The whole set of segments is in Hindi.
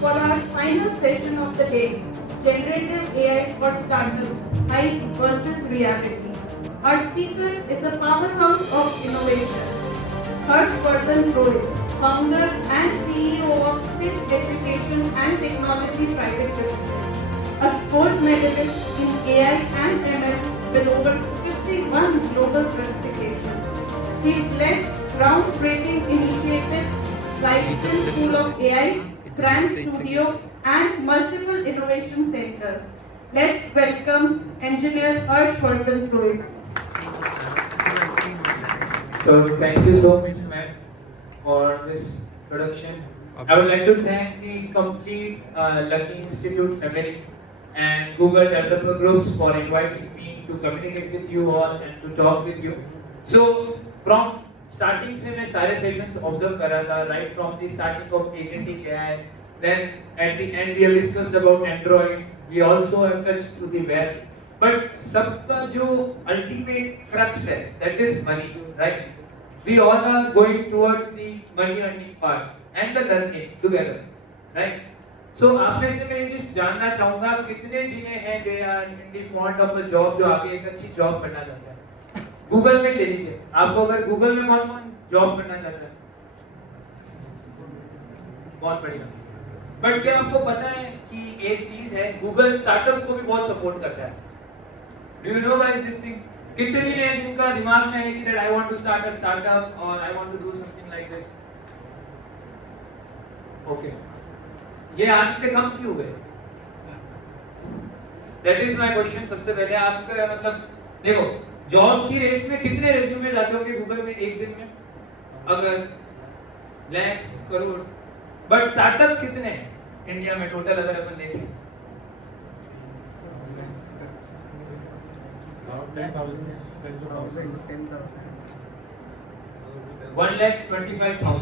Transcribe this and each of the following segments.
for our final session of the day, Generative AI for Startups, Hype versus Reality. Our speaker is a powerhouse of innovation, Harshvardhan Rohit, founder and CEO of SIP Education and Technology Private Limited, a gold medalist in AI and ML with over 51 global certifications. He's led groundbreaking initiatives like SIM School of AI, Brand Studio, and multiple innovation centers. Let's welcome Engineer Harshvardhan Rohit. So thank you so much, ma'am, for this production. I would like to thank the complete Lucky Institute family and Google Developer Groups for inviting me to communicate with you all and to talk with you. So from starting से मैं सारे sessions observe कर रहा था, right from the starting of agentic AI, then at the end we have discussed about Android, we also have touched to the web, but सबका जो ultimate crux है, that is money, right? We all are going towards the money earning part and the learning together, right? So आप में से मैं ये चीज जानना चाहूँगा कितने जिन्हें हैं they are in the fond of a job जो आगे एक अच्छी जॉब करना चाहता है? गूगल में ले लीजिए, आपको अगर गूगल में कौन जॉब करना चाहता है? बहुत बढ़िया। बट क्या आपको पता है कि एक चीज है, गूगल स्टार्टअप्स को भी बहुत सपोर्ट करता है। Do you know guys this thing? कितने जने हैं जिनका दिमाग में है कि that I want to start a startup और I want to do something like this? Okay, ये आपके कम क्यों हुए? That is my question. सबसे पहले आपका मतलब देखो, जॉब की रेस में कितने रेज्यूमे जाते होंगे गूगल में एक दिन में? अगर लैक्स करोड़, बट स्टार्टअप्स कितने हैं इंडिया में टोटल अगर अपन देखें? 1,25,000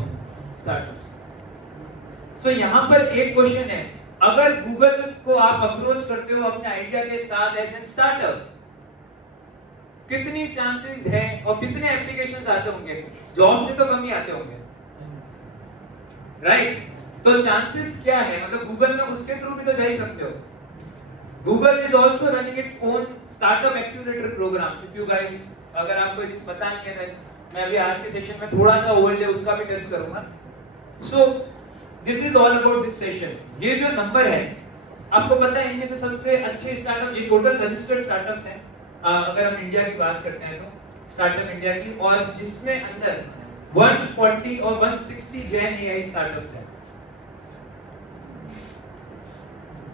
स्टार्टअप्स। सो यहाँ पर एक क्वेश्चन है, अगर गूगल को आप अप्रोच करते हो अपने आइडिया के साथ एज एन स्टार्टअप, कितनी चांसेस है और कितने एप्लीकेशंस आते होंगे? जॉब से तो कम ही आते होंगे, राइट? तो चांसेस क्या है? मतलब गूगल में उसके थ्रू भी तो जा ही सकते हो। Google is also running its own startup accelerator programme. If you guys, अगर आपको जिस पता नहीं है, मैं अभी आज के सेशन में थोड़ा सा ओवरले उसका भी टच करूंगा। So this is all about this session. ये जो नंबर है, आपको पता है इनमें से सबसे अच्छे स्टार्टअप, ये टोटल रजिस्टर्ड स्टार्टअप्स हैं अगर हम इंडिया की बात करते हैं तो, स्टार्टअप इंडिया की, और जिसमें अंदर 140 और 160 जैन एआई स्टार्टअप्स हैं।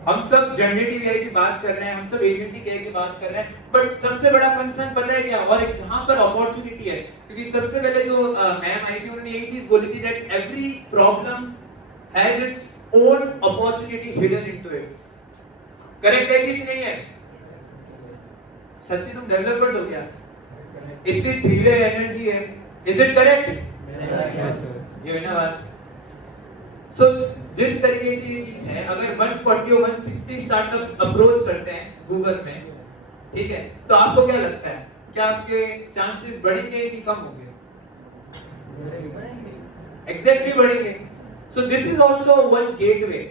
हम सब जनरेटिव एआई की बात कर रहे हैं, हम सब एजेंटिक एआई की बात कर रहे हैं, बट सबसे बड़ा कंसर्न पता है क्या? और एक जहां पर अपॉर्चुनिटी है, क्योंकि सबसे पहले जो मैम आई थी उन्होंने यही चीज बोली थी that every problem has its own opportunity hidden into it. Correct है कि नहीं है? सच्ची तुम डेवलपर्स हो क्या? इतनी धीरे एनर्जी है, इज इट करेक्ट? ये है ना बात। सो जिस तरीके से ये चीज है, अगर 140 और 160 स्टार्टअप्स अप्रोच करते हैं गूगल में, ठीक है, तो आपको क्या लगता है, क्या आपके चांसेस बढ़ेंगे कि कम होंगे? एग्जैक्टली बढ़ेंगे। So this is also one gateway,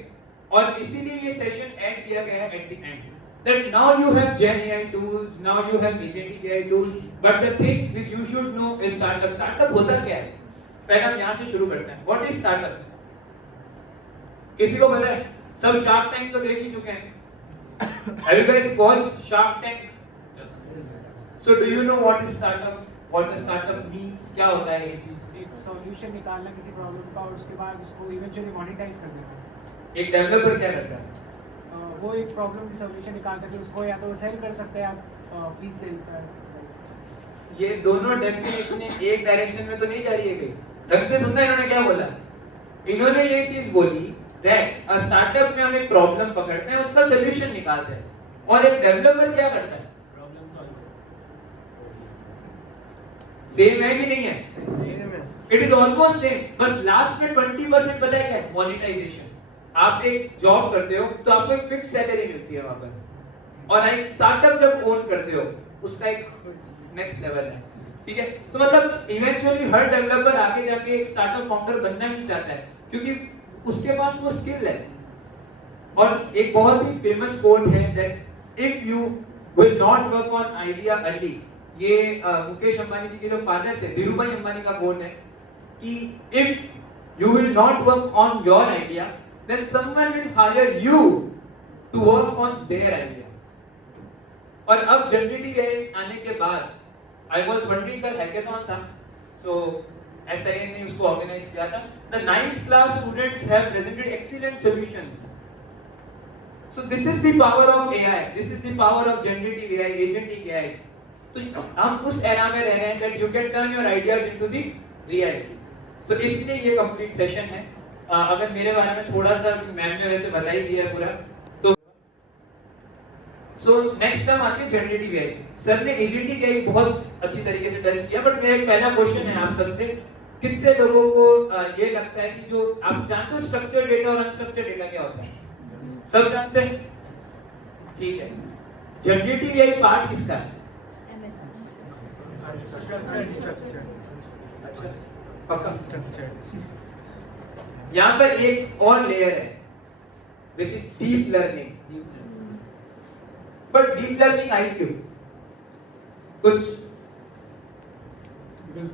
और इसीलिए ये सेशन ऐड किया गया है at the end, that now you have Gen AI tools, now you have agentic AI tools, but the thing which you should know is startup. Startup होता क्या है? पहले हम यहाँ से शुरू करते हैं। What is startup? किसी को पता है? सब Shark Tank तो देख ही चुके हैं। Have you guys watched Shark Tank? So do you know what is startup? What a startup means? क्या होता है ये चीज? एक सॉल्यूशन निकालना किसी प्रॉब्लम का और उसके बाद उसको इवेंचुअली मोनेटाइज कर देना। एक डेवलपर क्या करता है? वो एक प्रॉब्लम की सॉल्यूशन निकाल करके उसको या तो सेल कर सकते हैं या फीस ले लेता है। ये दोनों डेफिनेशन एक डायरेक्शन में तो नहीं जा रही है कहीं। ढंग से सुनना, इन्होंने क्या बोला? इन्होंने ये चीज बोली दैट अ स्टार्टअप में हम एक प्रॉब्लम पकड़ते हैं, उसका सॉल्यूशन निकालते हैं, और एक डेवलपर क्या करता है? Problem solve. सेम है कि नहीं है? सेम है। इट इज ऑलमोस्ट सेम, बस लास्ट में 20% पता है क्या? मोनेटाइजेशन। आप एक जॉब करते हो तो आपको एक फिक्स सैलरी मिलती है वहां पर, और एक स्टार्टअप जब ओन करते हो उसका एक नेक्स्ट लेवल है, ठीक है? तो मतलब इवेंचुअली हर डेवलपर आगे जाके एक स्टार्टअप फाउंडर बनना ही चाहता है, क्योंकि उसके पास वो स्किल है, और एक बहुत ही फेमस कोट है that if you will not work on idea early, ये मुकेश अंबानी जी के जो फादर थे धीरूभाई अंबानी का कोट है कि if you will not work on your idea then someone will hire you to work on their idea. और अब जनरेटिव एआई आने के बाद आई वाज वंडरिंग, कल हैकेथॉन था, सो SIN ने उसको ऑर्गेनाइज किया था। The 9th class students have presented excellent solutions. So this is the power of AI. This is the power of generative AI, agentic AI. तो हम उस एरा में रह रहे हैं that you can turn your ideas into the reality. So इसलिए ये complete session है। अगर मेरे बारे में थोड़ा सा मैम ने वैसे बता ही दिया पूरा, तो so next time आती है generative AI। सर ने agentic AI बहुत अच्छी तरीके से टच किया, बट मेरा एक पहला क्वेश्चन है आप सबसे, कितने लोगों को ये लगता है कि जो आप जानते हो स्ट्रक्चर्ड डेटा और अनस्ट्रक्चर्ड डेटा क्या होता है? सब जानते हैं, ठीक है। जनरेटिव एआई पार्ट किसका है? अच्छा, पक्का स्ट्रक्चर्ड। यहाँ पर एक और लेयर है which is deep learning। पर डीप लर्निंग आई क्यों? कुछ because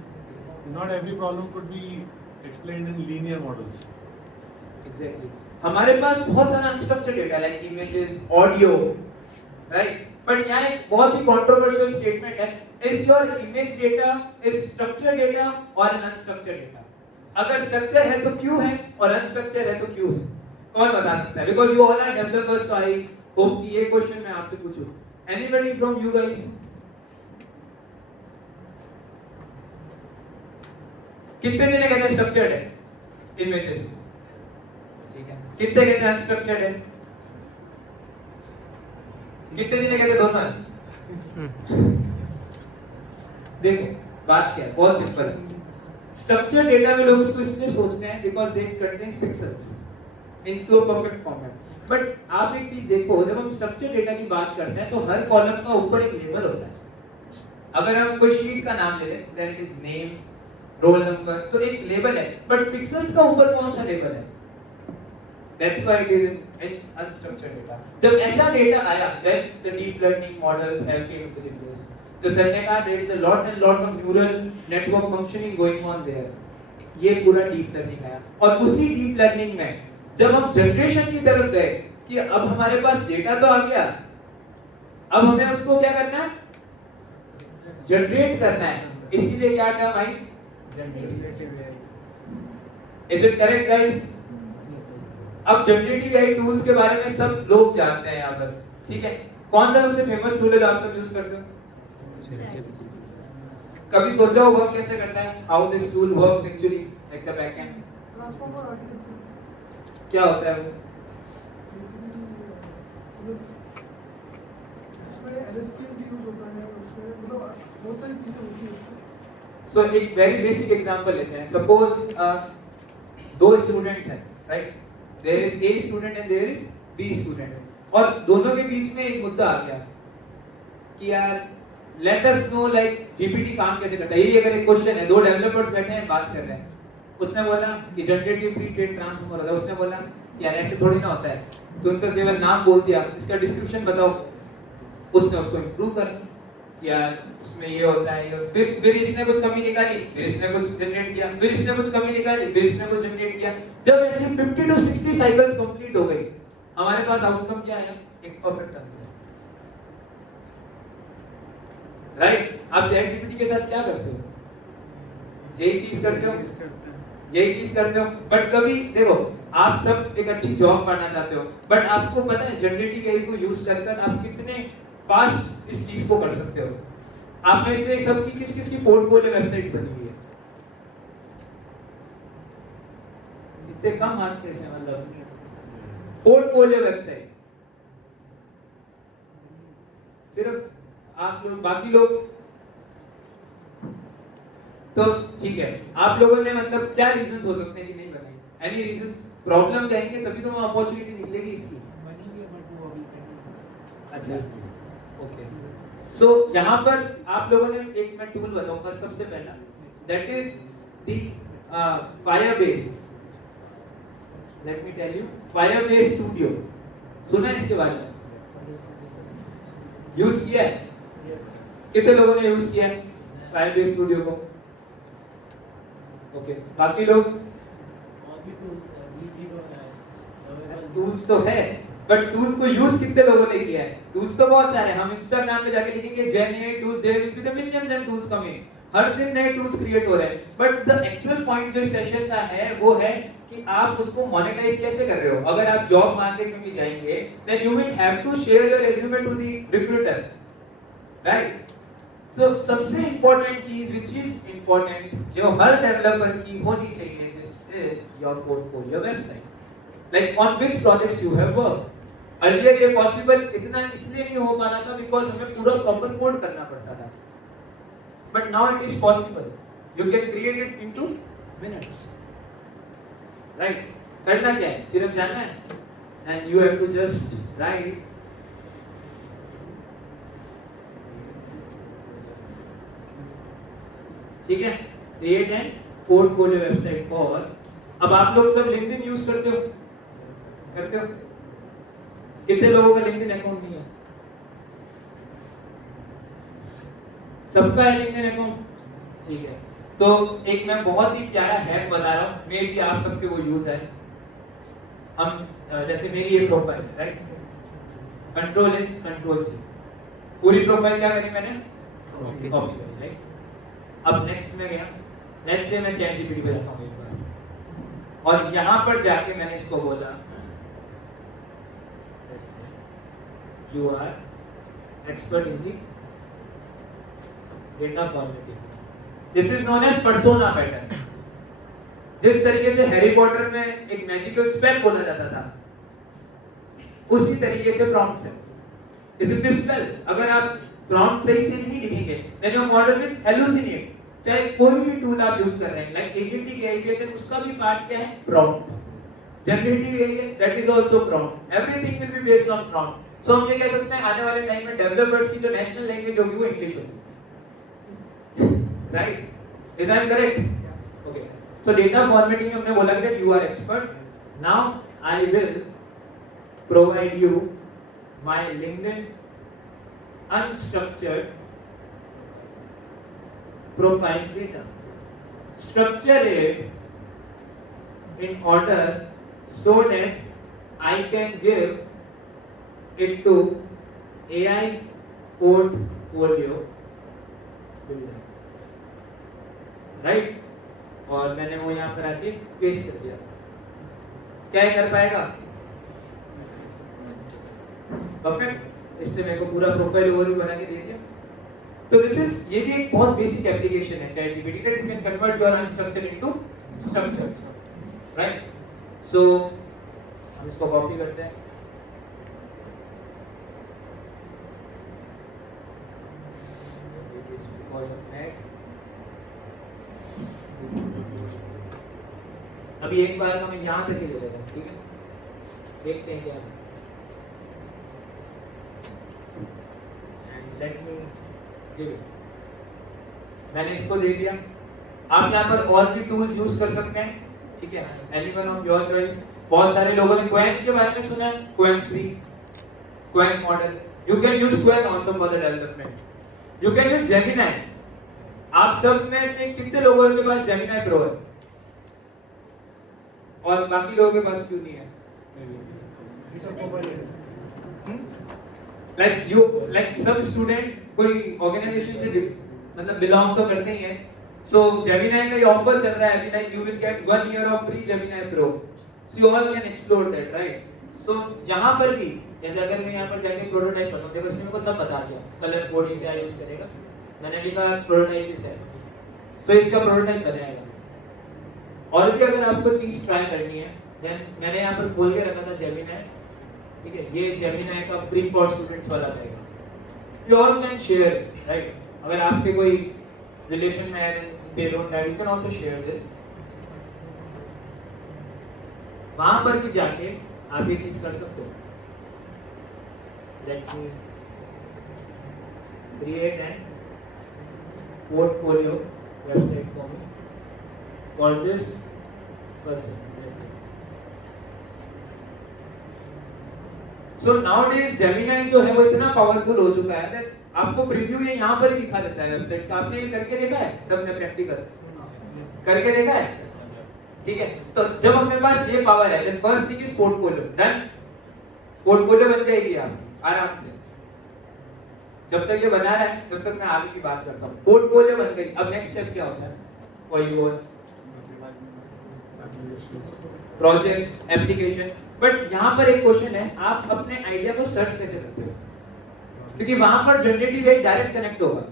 not every problem could be explained in linear models। Exactly। हमारे पास बहुत सारा unstructured data like images, audio, right? But यहाँ एक बहुत ही कंट्रोवर्शियल स्टेटमेंट है, is your image data is structured data और अनस्ट्रक्चर्ड डेटा? अगर स्ट्रक्चर है तो क्यों है और अनस्ट्रक्चर है तो क्यों है? कौन बता सकता है? Because you all are developers, so I hope कि ये क्वेश्चन मैं आपसे पूछूं। Anybody from you guys? कितने जने कहते हैं स्ट्रक्चर्ड है इमेजेस? ठीक है। कितने कहते हैं अनस्ट्रक्चर्ड है? कितने जने कहते हैं दोनों है? देखो बात क्या है, बहुत सिंपल है। स्ट्रक्चर्ड डेटा में लोग इसको इसलिए सोचते हैं because they contains pixels into a perfect format. But आप एक चीज देखो, जब हम स्ट्रक्चर्ड डेटा की बात करते हैं तो हर कॉलम का ऊपर एक लेबल होता है। अगर हम कोई शीट का नाम ले लें, then it is name, roll number, तो एक लेबल है, बट पिक्सेल्स का ऊपर कौन सा लेबल है? That's why it is in unstructured data. जब ऐसा डेटा आया, then the deep learning models have came into the place. तो सर ने कहा there is a lot of neural network functioning going on there. ये पूरा deep learning आया, और उसी deep learning में जब हम जनरेशन की तरफ गए कि अब हमारे पास डेटा तो आ गया, अब हमें उसको क्या करना है? जनरेट करना है। इसीलिए क्या term I? Generative AI. Is it correct guys? अब जनरेटिव एआई टूल्स के बारे में सब लोग जानते हैं यहाँ पर, ठीक है? कौन सा सबसे फेमस टूल है जो आप सब यूज करते हो? कभी सोचा हो वर्क कैसे करता है? How this tool works actually at the back and? Transformer architecture क्या होता है वो? उसमें एलएसटीएम यूज होता है, उसमें मतलब बहुत सारी चीजें होती हैं। सो एक वेरी बेसिक एग्जांपल लेते हैं। सपोज दो स्टूडेंट्स हैं, right? There is A student and there is B student, और दोनों के बीच में एक मुद्दा आ गया कि यार let us know like GPT काम कैसे करता है। यही अगर एक क्वेश्चन है, दो डेवलपर्स बैठे हैं बात कर रहे हैं, उसने बोला कि जनरेटिव प्री-ट्रेन ट्रांसफॉर्मर होता है, उसने बोला यार ऐसे थोड़ी ना होता है, तो उनका केवल नाम बोल दिया, इसका डिस्क्रिप्शन बताओ, उसने उसको इंप्रूव कर यार उसमें ये होता है, ये फिर इसने कुछ कमी निकाली, फिर इसने कुछ जनरेट किया, फिर इसने कुछ कमी निकाली, फिर इसने कुछ जनरेट किया। जब ऐसे 50 to 60 साइकिल्स कंप्लीट हो गई, हमारे पास आउटकम क्या आया? एक परफेक्ट आंसर, राइट? आप चैट जीपीटी के साथ क्या करते हो? यही चीज करते हो, यही चीज करते हो। बट कभी देखो, आप सब एक अच्छी जॉब पाना चाहते हो, बट आपको पता है जनरेटिव एआई को यूज कर आप कितने फास्ट इस चीज को कर सकते हो। आप में से सबकी किस किस की पोर्टफोलियो वेबसाइट बनी हुई है? इतने कम हाथ कैसे? मतलब पोर्टफोलियो वेबसाइट सिर्फ आप लोग, बाकी लोग तो ठीक है। आप लोगों ने मतलब क्या रीजंस हो सकते हैं कि नहीं बनाई? Any reasons? प्रॉब्लम कहेंगे तभी तो वहां अपॉर्चुनिटी निकलेगी इसकी। अच्छा, ओके। सो यहाँ पर आप लोगों ने एक मैं टूल बताऊंगा सबसे पहला, that is the Firebase। Let me tell you, Firebase studio. सुना है इसके बारे में? यूज किया है? कितने लोगों ने यूज किया है फायरबेस स्टूडियो को? ओके, बाकी लोग? टूल्स तो है, बट टूल्स को यूज कितने लोगों ने किया है? टूल्स तो बहुत सारे हैं। हम इंस्टाग्राम पे जाके लिखेंगे gen tools, there will be the millions and tools coming. हर दिन नए टूल्स क्रिएट हो रहे हैं, बट द एक्चुअल पॉइंट जो सेशन का है वो है कि आप उसको मोनेटाइज कैसे कर रहे हो। अगर आप जॉब मार्केट में भी जाएंगे, then you will have to share your resume to the recruiter, right? So सबसे इंपॉर्टेंट चीज व्हिच इज इंपॉर्टेंट जो हर डेवलपर की होनी चाहिए, this is your portfolio website, like on which projects you have worked. Earlier ये पॉसिबल इतना इसलिए नहीं हो पा रहा था बिकॉज हमें पूरा प्रॉपर कोड करना पड़ता था, but now it is possible. You can create it into minutes, right? करना क्या है, सिर्फ जाना है and you have to just write ठीक है, create and portfolio website for. अब आप लोग सब लिंक्डइन यूज करते हो? करते हो? कितने लोगों का लिंक्डइन अकाउंट नहीं है? सबका है लिंक्डइन अकाउंट, ठीक है। तो एक मैं बहुत ही प्यारा हैक बता रहा हूँ, मे भी आप सबके वो यूज है। हम जैसे मेरी ये प्रोफाइल है, right? Control in control C पूरी प्रोफाइल क्या करी मैंने? कॉपी करी, राइट? अब नेक्स्ट में गया, नेक्स्ट से मैं चैट जीपीटी पे जाता हूँ एक बार, और यहाँ पर जाके मैंने इसको बोला you are expert in the data formatting. This is known as persona pattern. जिस तरीके से हैरी पॉटर में एक मैजिकल स्पेल बोला जाता था, उसी तरीके से प्रॉम्प्ट्स है। This is the spell. अगर आप प्रॉम्प्ट सही से नहीं लिखेंगे, देन योर मॉडल विल हैलुसिनेट। चाहे कोई भी टूल आप यूज कर रहे हैं, लाइक एजेंटिक एआई है, उसका भी पार्ट क्या है? प्रॉम्प्ट। जनरेटिव एआई है, that is also prompt. Everything will be based on prompt. So हम ये कह सकते हैं आने वाले टाइम में डेवलपर्स की जो नेशनल लैंग्वेज होगी वो इंग्लिश होगी, right? Is I am correct? Okay, so data formatting में हमने बोला कि you are expert. Now I will provide you my LinkedIn unstructured profile data. Structure it in order so that I can give it to AI portfolio builder, right? और मैंने वो यहाँ पर आके पेस्ट कर दिया। क्या कर पाएगा? परफेक्ट। इसने मेरे को पूरा प्रोफाइल ओवरव्यू बना के दे दिया। तो दिस इज, ये भी एक बहुत बेसिक एप्लीकेशन है chat GPT that you can convert your unstructured into structure, right? So हम इसको कॉपी करते हैं। It is because of net. अभी एक बार का मैं यहाँ तक ही ले लेता हूँ, ठीक है? देखते हैं क्या है। Let me give it. मैंने इसको दे दिया। आप यहाँ पर और भी टूल्स यूज कर सकते हैं, ठीक है? Anyone of your choice। बहुत सारे लोगों ने Qwen के बारे में सुना है, Qwen 3, Qwen model. You can use Qwen also for the development। You can use Gemini। आप सब में से कितने लोगों के पास Gemini Pro है? और बाकी लोगों के पास क्यों नहीं है? like सब स्टूडेंट कोई ऑर्गेनाइजेशन से मतलब बिलोंग तो करते ही हैं। सो जेमिनाई का ये ऑफर चल रहा है अभी, like you will get 1 year of free Gemini pro, so you all can explore that, right? So यहाँ पर भी जैसे अगर मैं यहाँ पर जाके प्रोटोटाइप करता हूँ, देखो इसमें को सब बता दिया, कलर कोडिंग क्या यूज करेगा, मैंने लिखा प्रोटोटाइप इस है, सो इसका प्रोटोटाइप बनाएगा। और भी अगर आपको चीज ट्राई करनी है, देन मैंने यहाँ पर खोल के रखा था जेमिनाई, ठीक है? ये जेमिनाई का फ्री फॉर स्टूडेंट्स वाला रहेगा। You all can share, right? अगर आपके कोई रिलेशन में है, they don't have, you can also share this. वहां पर भी जाके आप ये चीज कर सकते हो। Let me create an portfolio website for me for this person, let's say so nowadays Gemini जो है वो इतना पावरफुल हो चुका है that आपको प्रीव्यू ये यहाँ पर ही दिखा देता है वेबसाइट्स का। आपने ये करके देखा है? सबने प्रैक्टिकल करके देखा है? ठीक है, तो जब अपने पास ये पावर है then first thing is portfolio done। Portfolio बन जाएगी आप आराम से। जब तक ये बना रहा है तब तक मैं आगे की बात करता हूँ। पोर्टफोलियो बन गई, अब नेक्स्ट स्टेप क्या होता है for you? Projects, application. But यहाँ पर एक क्वेश्चन है, आप अपने आइडिया को सर्च कैसे करते हो? क्योंकि वहां पर जनरेटिव एआई डायरेक्ट कनेक्ट होगा।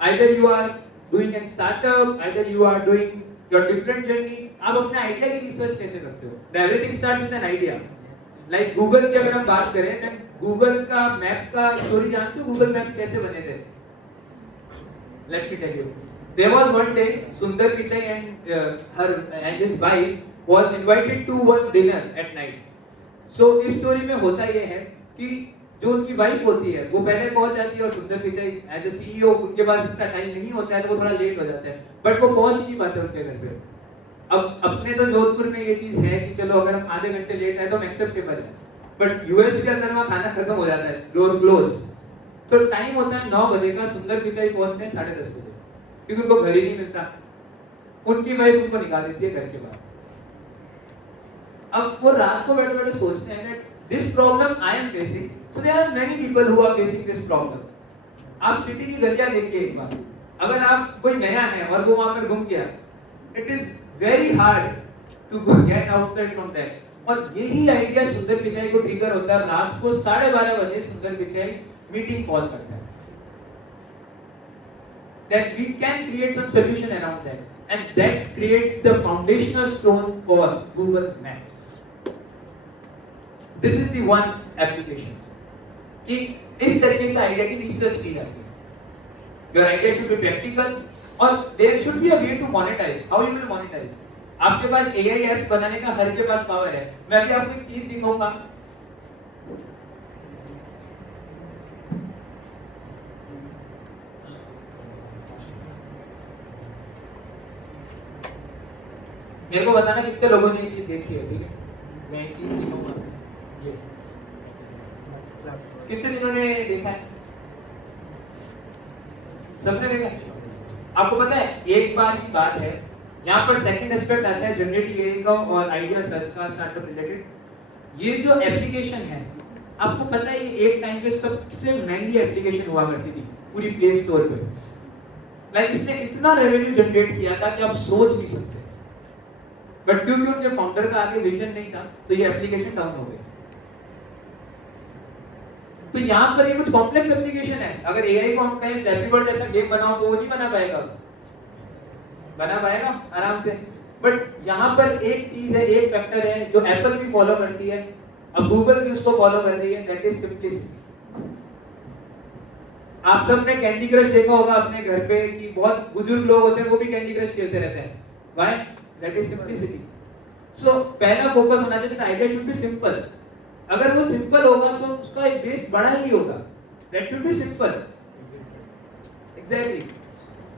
Either you are doing an startup, either you are doing your different journey. आप अपने आइडिया की रिसर्च कैसे करते हो? Everything starts with an idea. Like Google की अगर हम बात करें तो गूगल का मैप का स्टोरी जानते हो? गूगल मैप्स कैसे बने थे? Let me tell you. There was one day Sundar Pichai and his wife was invited to one dinner at night. So इस स्टोरी में होता ये है कि जो उनकी वाइफ होती है वो पहले पहुंच जाती है और सुंदर पिचाई एज ए सीईओ उनके पास इतना टाइम नहीं होता है तो वो थोड़ा लेट हो जाते हैं, बट वो पहुंच नहीं पाते उनके घर पे। अब अपने तो जोधपुर में ये चीज है कि चलो अगर हम आधे घंटे लेट आए तो एक्सेप्टेबल है, बट यूएस के अंदर वहाँ खाना खत्म हो जाता है, डोर क्लोज। तो टाइम होता है 9 बजे का, सुंदर पिचाई पहुंचते हैं 10:30 बजे क्योंकि उनको घर ही नहीं मिलता। उनकी वाइफ उनको निकाल देती है घर के बाहर। अब वो रात को बैठे बैठे सोचते हैं that this problem I am facing, so there are many people who are facing this problem। आप सिटी की गलियां देखिए एक बार, अगर आप कोई नया है और वो वहां पर घूम गया, it is very hard to get outside from that। और यही आइडिया सुंदर पिचाई को ट्रिगर होता है। रात को 12:30 बजे सुंदर पिचाई मीटिंग कॉल करता है that we can create some solution around that, and that creates the foundational stone for Google Maps। This is the one application कि इस तरीके से आइडिया की रिसर्च की जाती है। Your idea should be practical और there should be a way to monetize। How you will monetize? आपके पास AI ऐप्स बनाने का हर के पास पावर है। मैं अभी आपको एक चीज दिखाऊंगा। मेरे को बताना कितने लोगों ने ये चीज देखी है, ठीक है? मैं एक चीज दिखाऊंगा, ये कितने दिनों ने देखा है? सबने देखा है? आपको पता है एक बार की बात है, यहाँ पर सेकंड एस्पेक्ट आता है जनरेटिव एआई का और आइडिया सर्च का स्टार्टअप रिलेटेड। ये जो एप्लीकेशन है, आपको पता है ये एक टाइम पे सबसे महंगी एप्लीकेशन हुआ करती थी पूरी प्ले स्टोर पे। लाइक इसने इतना रेवेन्यू जनरेट किया था कि आप सोच नहीं सकते, बट क्योंकि उनके फाउंडर का आगे विजन नहीं था तो ये एप्लीकेशन डाउन हो गई। तो यहाँ पर ये कुछ कॉम्प्लेक्स एप्लीकेशन है। अगर एआई को हम कहें फ्लैपी बर्ड जैसा गेम बनाओ तो वो नहीं बना पाएगा, बना पाएगा आराम से। बट यहाँ पर एक चीज है, एक फैक्टर है जो एप्पल भी फॉलो करती है, अब गूगल भी उसको फॉलो कर रही है, दैट इज सिंपलिसिटी। आप सबने कैंडी क्रश देखा होगा अपने घर पे कि बहुत बुजुर्ग लोग होते हैं वो भी कैंडी क्रश खेलते रहते हैं। Why? That is simplicity. So पहला फोकस होना चाहिए, आइडिया शुड बी सिंपल। अगर वो सिंपल होगा तो उसका एक बेस बड़ा ही होगा। That should be simple. Exactly.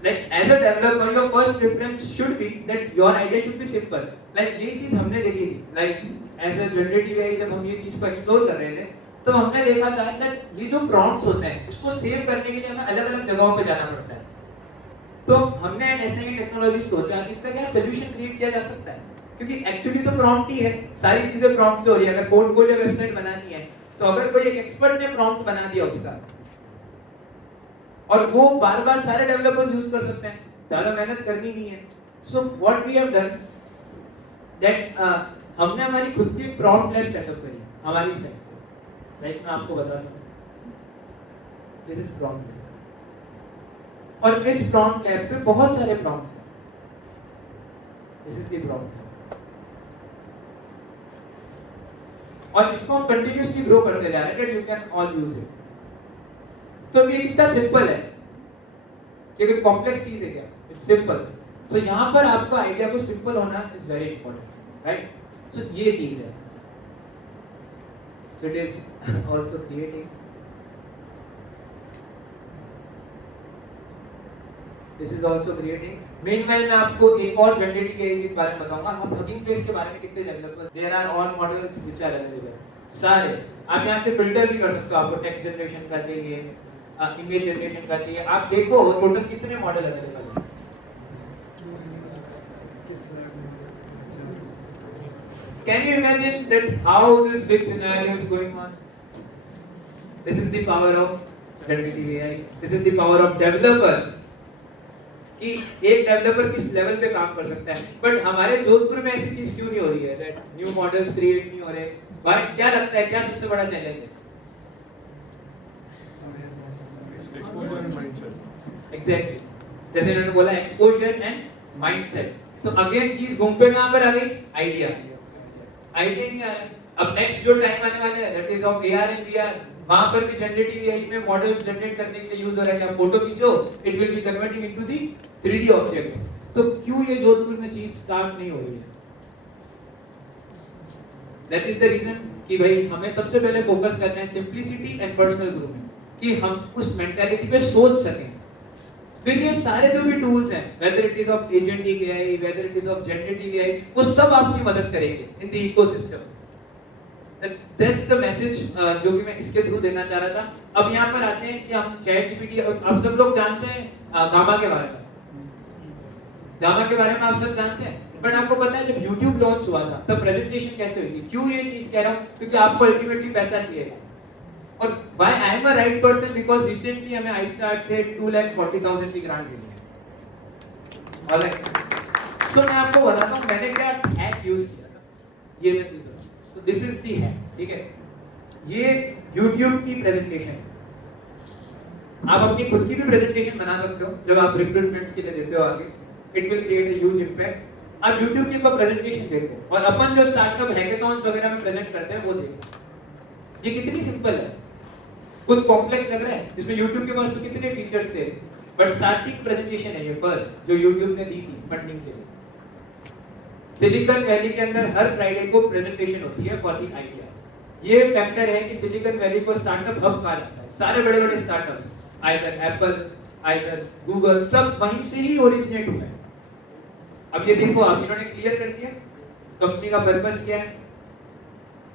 Like as a developer, your first preference should be that your idea should be simple। Like ये चीज हमने देखी थी। Like as a generative AI जब हम ये चीज को एक्सप्लोर कर रहे थे तो हमने देखा था कि ये जो प्रॉम्प्ट्स होते हैं उसको सेव करने के लिए हमें अलग-अलग जगहों पे जाना पड़ता है। तो हमने ऐसे ही टेक्नोलॉजी सोचा इसका क्या सोल्यूशन क्रिएट किया जा सकता है, क्योंकि एक्चुअली तो प्रॉम्प्ट ही है, सारी चीजें प्रॉम्प्ट से हो रही है। अगर पोर्टफोलियो वेबसाइट बनानी है तो अगर कोई एक एक्सपर्ट ने प्रॉम्प्ट बना दिया उसका और वो बार-बार सारे डेवलपर्स यूज कर सकते हैं, ज्यादा मेहनत करनी नहीं है। So what we have done that हमने हमारी खुद की प्रॉम्प्ट लैब सेटअप करी हमारी साइट पे। लाइक मैं आपको बताता हूं, दिस इज प्रॉम्प्ट लैब और इस प्रॉम्प्ट लैब पे बहुत सारे प्रॉम्प्ट्स हैं। दिस इज द प्रॉम्प्ट और इसको हम कंटिन्यूअसली ग्रो करते जा रहे हैं, you can all use it. तो ये कितना सिंपल है, ये कुछ कॉम्प्लेक्स चीज है क्या? It's simple. सो यहाँ पर आपको आइडिया को सिंपल होना इज वेरी इंपॉर्टेंट, राइट? सो ये चीज है। So it is also creating, this is also creating. Meanwhile मैं आपको एक और जनरेटिव एआई के बारे में बताऊंगा। हम हगिंग फेस के बारे में कितने developers, there are all models which are available. सारे आप यहाँ से फिल्टर भी कर सकते हो, आपको टेक्स्ट जनरेशन का चाहिए, इमेज जनरेशन का चाहिए, आप देखो टोटल कितने मॉडल अवेलेबल है। Can you imagine that how this big scenario is going on? This is the power of generative AI. This is the power of developer. कि एक डेवलपर किस लेवल पे काम कर सकता है, बट हमारे जोधपुर में ऐसी चीज क्यों नहीं हो रही है? दैट न्यू मॉडल्स क्रिएट नहीं हो रहे। भाई क्या लगता है, क्या सबसे बड़ा चैलेंज है? Exposure and mindset. एग्जैक्टली, जैसे इन्होंने बोला एक्सपोजर एंड माइंडसेट। तो अगेन चीज घूम पे कहां पर आ गई? आइडिया। आइडिया नहीं आ रहा। अब नेक्स्ट जो टाइम आने वाला है that is of AR and VR, वहां पर भी जनरेटिव एआई में मॉडल्स जनरेट करने के लिए यूज हो रहा है। आप फोटो खींचो, it will be converting into the 3D object. तो क्यों ये जोधपुर में चीज स्टार्ट नहीं हो रही है? दैट इज द रीजन कि भाई हमें सबसे पहले फोकस करना है सिंपलिसिटी एंड पर्सनल ग्रूमिंग, कि हम उस मेंटालिटी पे सोच सकें। फिर ये सारे जो भी टूल्स हैं, whether it is of agentic AI, whether it is of generative AI, वो सब आपकी मदद करेंगे in the ecosystem. That's the message जो कि मैं इसके थ्रू देना चाह रहा था। अब यहाँ पर आते हैं कि हम चैट जीपीटी, आप सब लोग जानते हैं गामा के बारे में। गामा के बारे में आप सब जानते हैं, बट आपको पता है जब YouTube लॉन्च हुआ था तब प्रेजेंटेशन कैसे हुई थी? क्यों ये चीज कह रहा हूँ? क्योंकि आपको अल्टीमेटली पैसा चाहिए। और why I am a right person? Because recently हमें iStart से 2,40,000 की ग्रांट मिली है। ऑलराइट, सो मैं आपको बताता हूँ मैंने क्या हैक यूज किया था, ये मैं चीज बताऊँ। तो दिस इज द हैक, ठीक है? ये YouTube की प्रेजेंटेशन, आप अपनी खुद की भी प्रेजेंटेशन बना सकते हो जब आप रिक्रूटमेंट्स के लिए देते हो आगे। It will create a huge impact. आप YouTube की प्रेजेंटेशन देखो और अपन जो स्टार्टअप हैकेथॉन्स वगैरह में प्रेजेंट करते हैं वो देखो। ये कितनी सिंपल है, कुछ कॉम्प्लेक्स लग रहा है? इसमें YouTube के पास तो कितने फीचर्स थे, बट स्टार्टिंग प्रेजेंटेशन है ये फर्स्ट जो YouTube ने दी थी फंडिंग के लिए। सिलिकॉन वैली के अंदर हर फ्राइडे को प्रेजेंटेशन होती है फॉर द आइडियाज। ये फैक्टर है कि सिलिकॉन वैली को स्टार्टअप हब कहा जाता है। सारे बड़े-बड़े startups, either Apple, either Google, सब वहीं से ही ओरिजिनेट हुए हैं। अब ये देखो, आप इन्होंने क्लियर कर दिया कंपनी का पर्पस क्या है,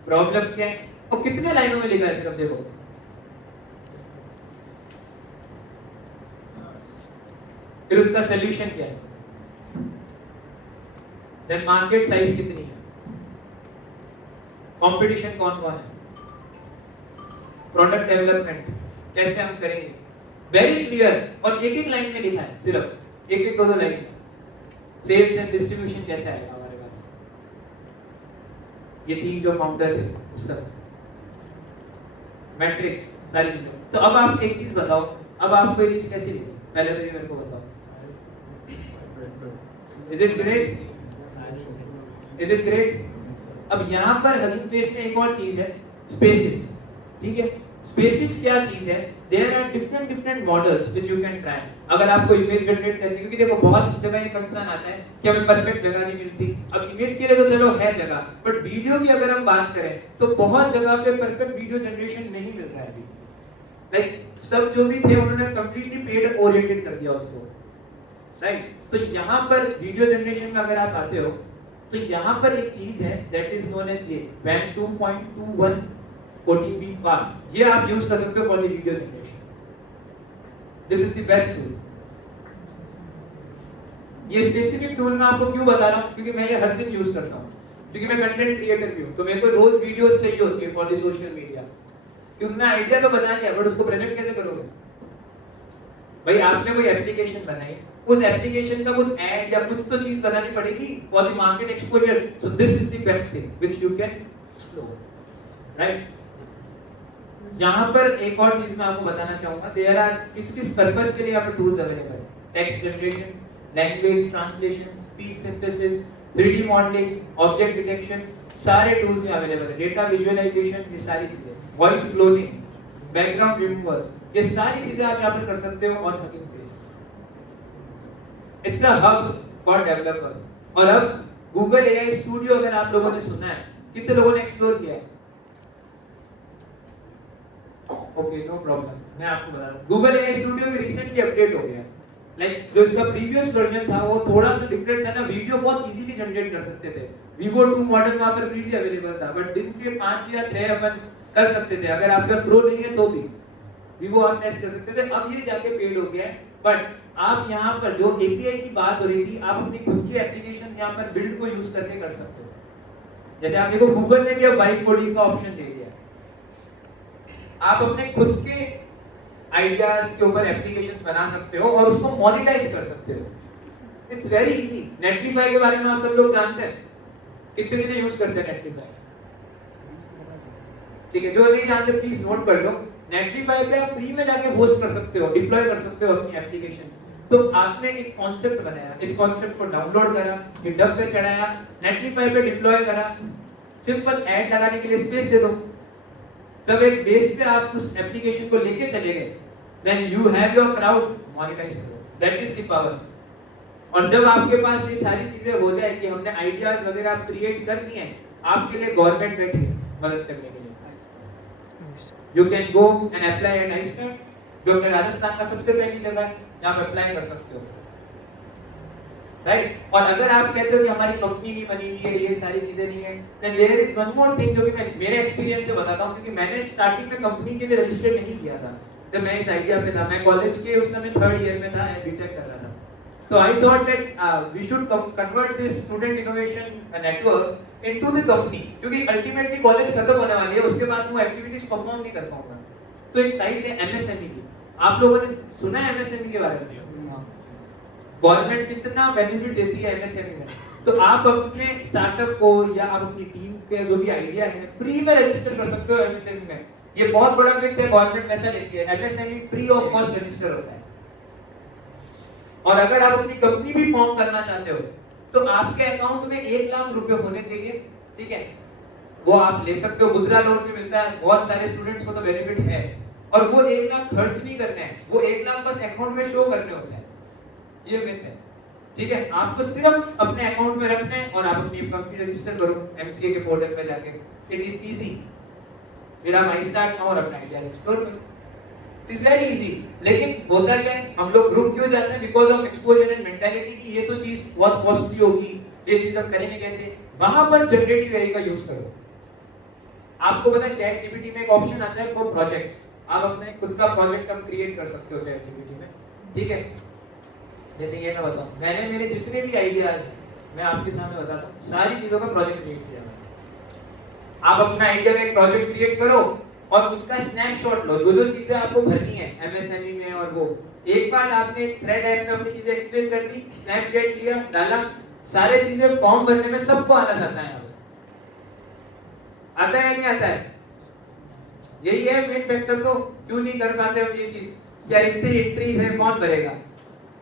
प्रॉब्लम क्या है, और कितने लाइनों में लिखा है सिर्फ देखो। फिर उसका सॉल्यूशन क्या है, देन मार्केट साइज कितनी है, कंपटीशन कौन कौन है, प्रोडक्ट डेवलपमेंट कैसे हम करेंगे, वेरी क्लियर। और एक एक लाइन में लिखा है, सिर्फ एक एक दो लाइन। सेल्स एंड डिस्ट्रीब्यूशन कैसे आएगा हमारे पास, ये तीन जो फाउंडर थे सब, मैट्रिक्स, सारी चीजें। तो अब आप एक चीज बताओ, अब आपको ये चीज कैसी लगी? पहले तो ये मेरे को बताओ, is it great? Is it great? अब यहाँ पर हगिंग फेस में एक और चीज है, स्पेसिस, ठीक है? स्पेसिस क्या चीज है? There are different models which you can try. अगर आपको इमेज जनरेट करनी, क्योंकि देखो बहुत जगह ये कंसर्न आता है कि हमें परफेक्ट जगह नहीं मिलती। अब इमेज के लिए तो चलो है जगह, बट वीडियो की अगर हम बात करें तो बहुत जगह पे परफेक्ट वीडियो जनरेशन नहीं मिल रहा है अभी। लाइक सब जो भी थे उन्होंने कंप्लीटली पेड ओरिएंटेड कर दिया उसको, राइट? तो यहाँ पर वीडियो जनरेशन में अगर आप आते हो तो यहाँ पर एक चीज है दैट इज नोन एज ये WAN 2.21 OTP फास्ट। ये आप यूज कर सकते हो for the video generation. This is the best tool. ये स्पेसिफिक टूल मैं आपको क्यों बता रहा हूँ, क्योंकि मैं ये हर दिन यूज करता हूँ, क्योंकि मैं कंटेंट क्रिएटर भी हूँ। तो मेरे को रोज वीडियोस चाहिए होती है फॉर द सोशल मीडिया, क्योंकि मैं आइडिया तो बना लिया, बट उसको प्रेजेंट कैसे करोगे? भाई आपने कोई एप्लीकेशन बनाई, उस एप्लीकेशन का कुछ ऐड या कुछ तो चीज बनानी पड़ेगी for the market exposure. So this is the best thing which you can explore, right? यहाँ पर एक और चीज मैं आपको बताना चाहूंगा, देयर आर किस पर्पस के लिए यहाँ पर टूल्स अवेलेबल है। Text generation, language translation, speech synthesis, 3D modelling, object detection, सारे टूल्स में अवेलेबल है। डेटा विजुअलाइजेशन, ये सारी चीजें, वॉइस क्लोनिंग, बैकग्राउंड रिमूवल, ये सारी चीजें आप यहाँ पर कर सकते हो on hugging face. It's a hub for developers. और अब गूगल एआई स्टूडियो अगर आप लोगों ने सुना है, कितने लोगों ने एक्सप्लोर किया है? ओके, नो प्रॉब्लम, मैं आपको बता रहा हूं। गूगल एआई स्टूडियो में रिसेंटली अपडेट हो गया है। लाइक जो इसका प्रीवियस वर्जन था वो थोड़ा सा डिफरेंट है ना, वीडियो बहुत इजीली जनरेट कर सकते थे। Vivo 2 मॉडल वहाँ पर फ्रीली अवेलेबल था, बट दिन के 5 या 6 अपन कर सकते थे, अगर आपका प्रो नहीं है तो भी Vivo आप टेस्ट कर सकते थे। अब ये जाके पेड हो गया है, बट आप यहाँ पर जो API की बात हो रही थी, आप अपनी खुद की एप्लीकेशन यहाँ पर बिल्ड को यूज करके कर सकते हो। जैसे आप देखो गूगल ने भी अब वाइट कोडिंग का ऑप्शन दे दिया है, आप अपने खुद के आइडियाज के ऊपर एप्लीकेशंस बना सकते हो और उसको मोनेटाइज कर सकते हो। It's very easy. नेटलीफाई के बारे में आप सब लोग जानते हैं, कितने जने यूज करते हैं नेटलीफाई? ठीक है, जो नहीं जानते प्लीज नोट कर लो। नेटलीफाई पे आप फ्री में जाके होस्ट कर सकते हो, डिप्लॉय कर सकते हो अपनी एप्लीकेशंस। तो आपने एक कॉन्सेप्ट बनाया, इस कॉन्सेप्ट को डाउनलोड करा, गिटहब पे चढ़ाया, नेटलीफाई पे डिप्लॉय करा, सिंपल ऐड लगाने के लिए स्पेस दे दो। तब एक बेस पे आप उस एप्लीकेशन को लेके चले गए, then you have your crowd, monetise करो, दैट इज द पावर। और जब आपके पास ये सारी चीजें हो जाए कि हमने आइडियाज वगैरह आप क्रिएट कर दिए हैं, आपके लिए गवर्नमेंट बैठी है मदद करने के लिए। You can go and apply eight iStart, जो अपने राजस्थान का सबसे पहली जगह है, यहाँ पे अप्लाई कर सकते हो, राइट? और अगर आप कहते हो कि हमारी कंपनी नहीं बनी हुई है, ये सारी चीजें नहीं है, then there is one more thing जो कि मैं मेरे एक्सपीरियंस से बताता हूँ, क्योंकि मैंने स्टार्टिंग में कंपनी के लिए रजिस्टर नहीं किया था जब मैं इस आइडिया पे था। मैं कॉलेज के उस समय 3rd ईयर में था, बीटेक कर रहा था। So I thought that we should convert this student innovation network into the company, क्योंकि ultimately कॉलेज खत्म होने वाली है, उसके बाद वो एक्टिविटीज परफॉर्म नहीं कर पाऊंगा। तो एक साइट है MSME की, आप लोगों ने सुना है MSME के बारे में? गवर्नमेंट कितना बेनिफिट देती है MSME में। तो आप अपने स्टार्टअप को या आप अपनी टीम के जो भी आइडिया है फ्री में रजिस्टर कर सकते हो MSME में। ये बहुत बड़ा मिथ है, गवर्नमेंट पैसा लेती है, MSME free of cost register होता है। और अगर आप अपनी कंपनी भी फॉर्म करना चाहते हो तो आपके अकाउंट में 1 लाख रुपए होने चाहिए, ठीक है? वो आप ले सकते हो, मुद्रा लोन भी मिलता है, बहुत सारे स्टूडेंट्स को तो बेनिफिट है। और वो 1 लाख खर्च नहीं करने हैं, वो 1 लाख बस अकाउंट में शो करने होते हैं। ये मिथ है, ठीक है? आपको सिर्फ अपने अकाउंट में रखना है और आप अपनी कंपनी रजिस्टर करो MCA के पोर्टल पे जाके। It is easy. फिर आप आईस्टार्ट और अपना आइडिया एक्सप्लोर करो। It is very easy. लेकिन होता क्या है, हम लोग रुक क्यों जाते हैं? Because of exposure and mentality की ये तो चीज बहुत कॉस्टली होगी, ये चीज हम करेंगे कैसे? वहां पर जनरेटिव एआई का यूज करो। आपको पता है चैट जीपीटी में एक ऑप्शन आता है फॉर प्रोजेक्ट्स। आप अपने खुद का प्रोजेक्ट हम क्रिएट कर सकते हो चैट जीपीटी में, ठीक है? जैसे ये मैं बताऊं, मैंने मेरे जितने भी आइडियाज हैं मैं आपके सामने बताता हूं, सारी चीजों का प्रोजेक्ट क्रिएट किया मैंने। आप अपना आइडिया का एक प्रोजेक्ट क्रिएट करो और उसका स्नैपशॉट लो, जो जो चीजें आपको भरनी है MSME में, और वो एक बार आपने थ्रेड ऐप में अपनी चीजें एक्सप्लेन कर दी, स्नैपशॉट लिया, डाला, सारे चीजें फॉर्म भरने में सबको आना चाहता है। आता है या नहीं आता है? यही है मेन फैक्टर। तो क्यों नहीं कर पाते हम ये चीज? क्या इतनी एंट्रीज है, कौन भरेगा?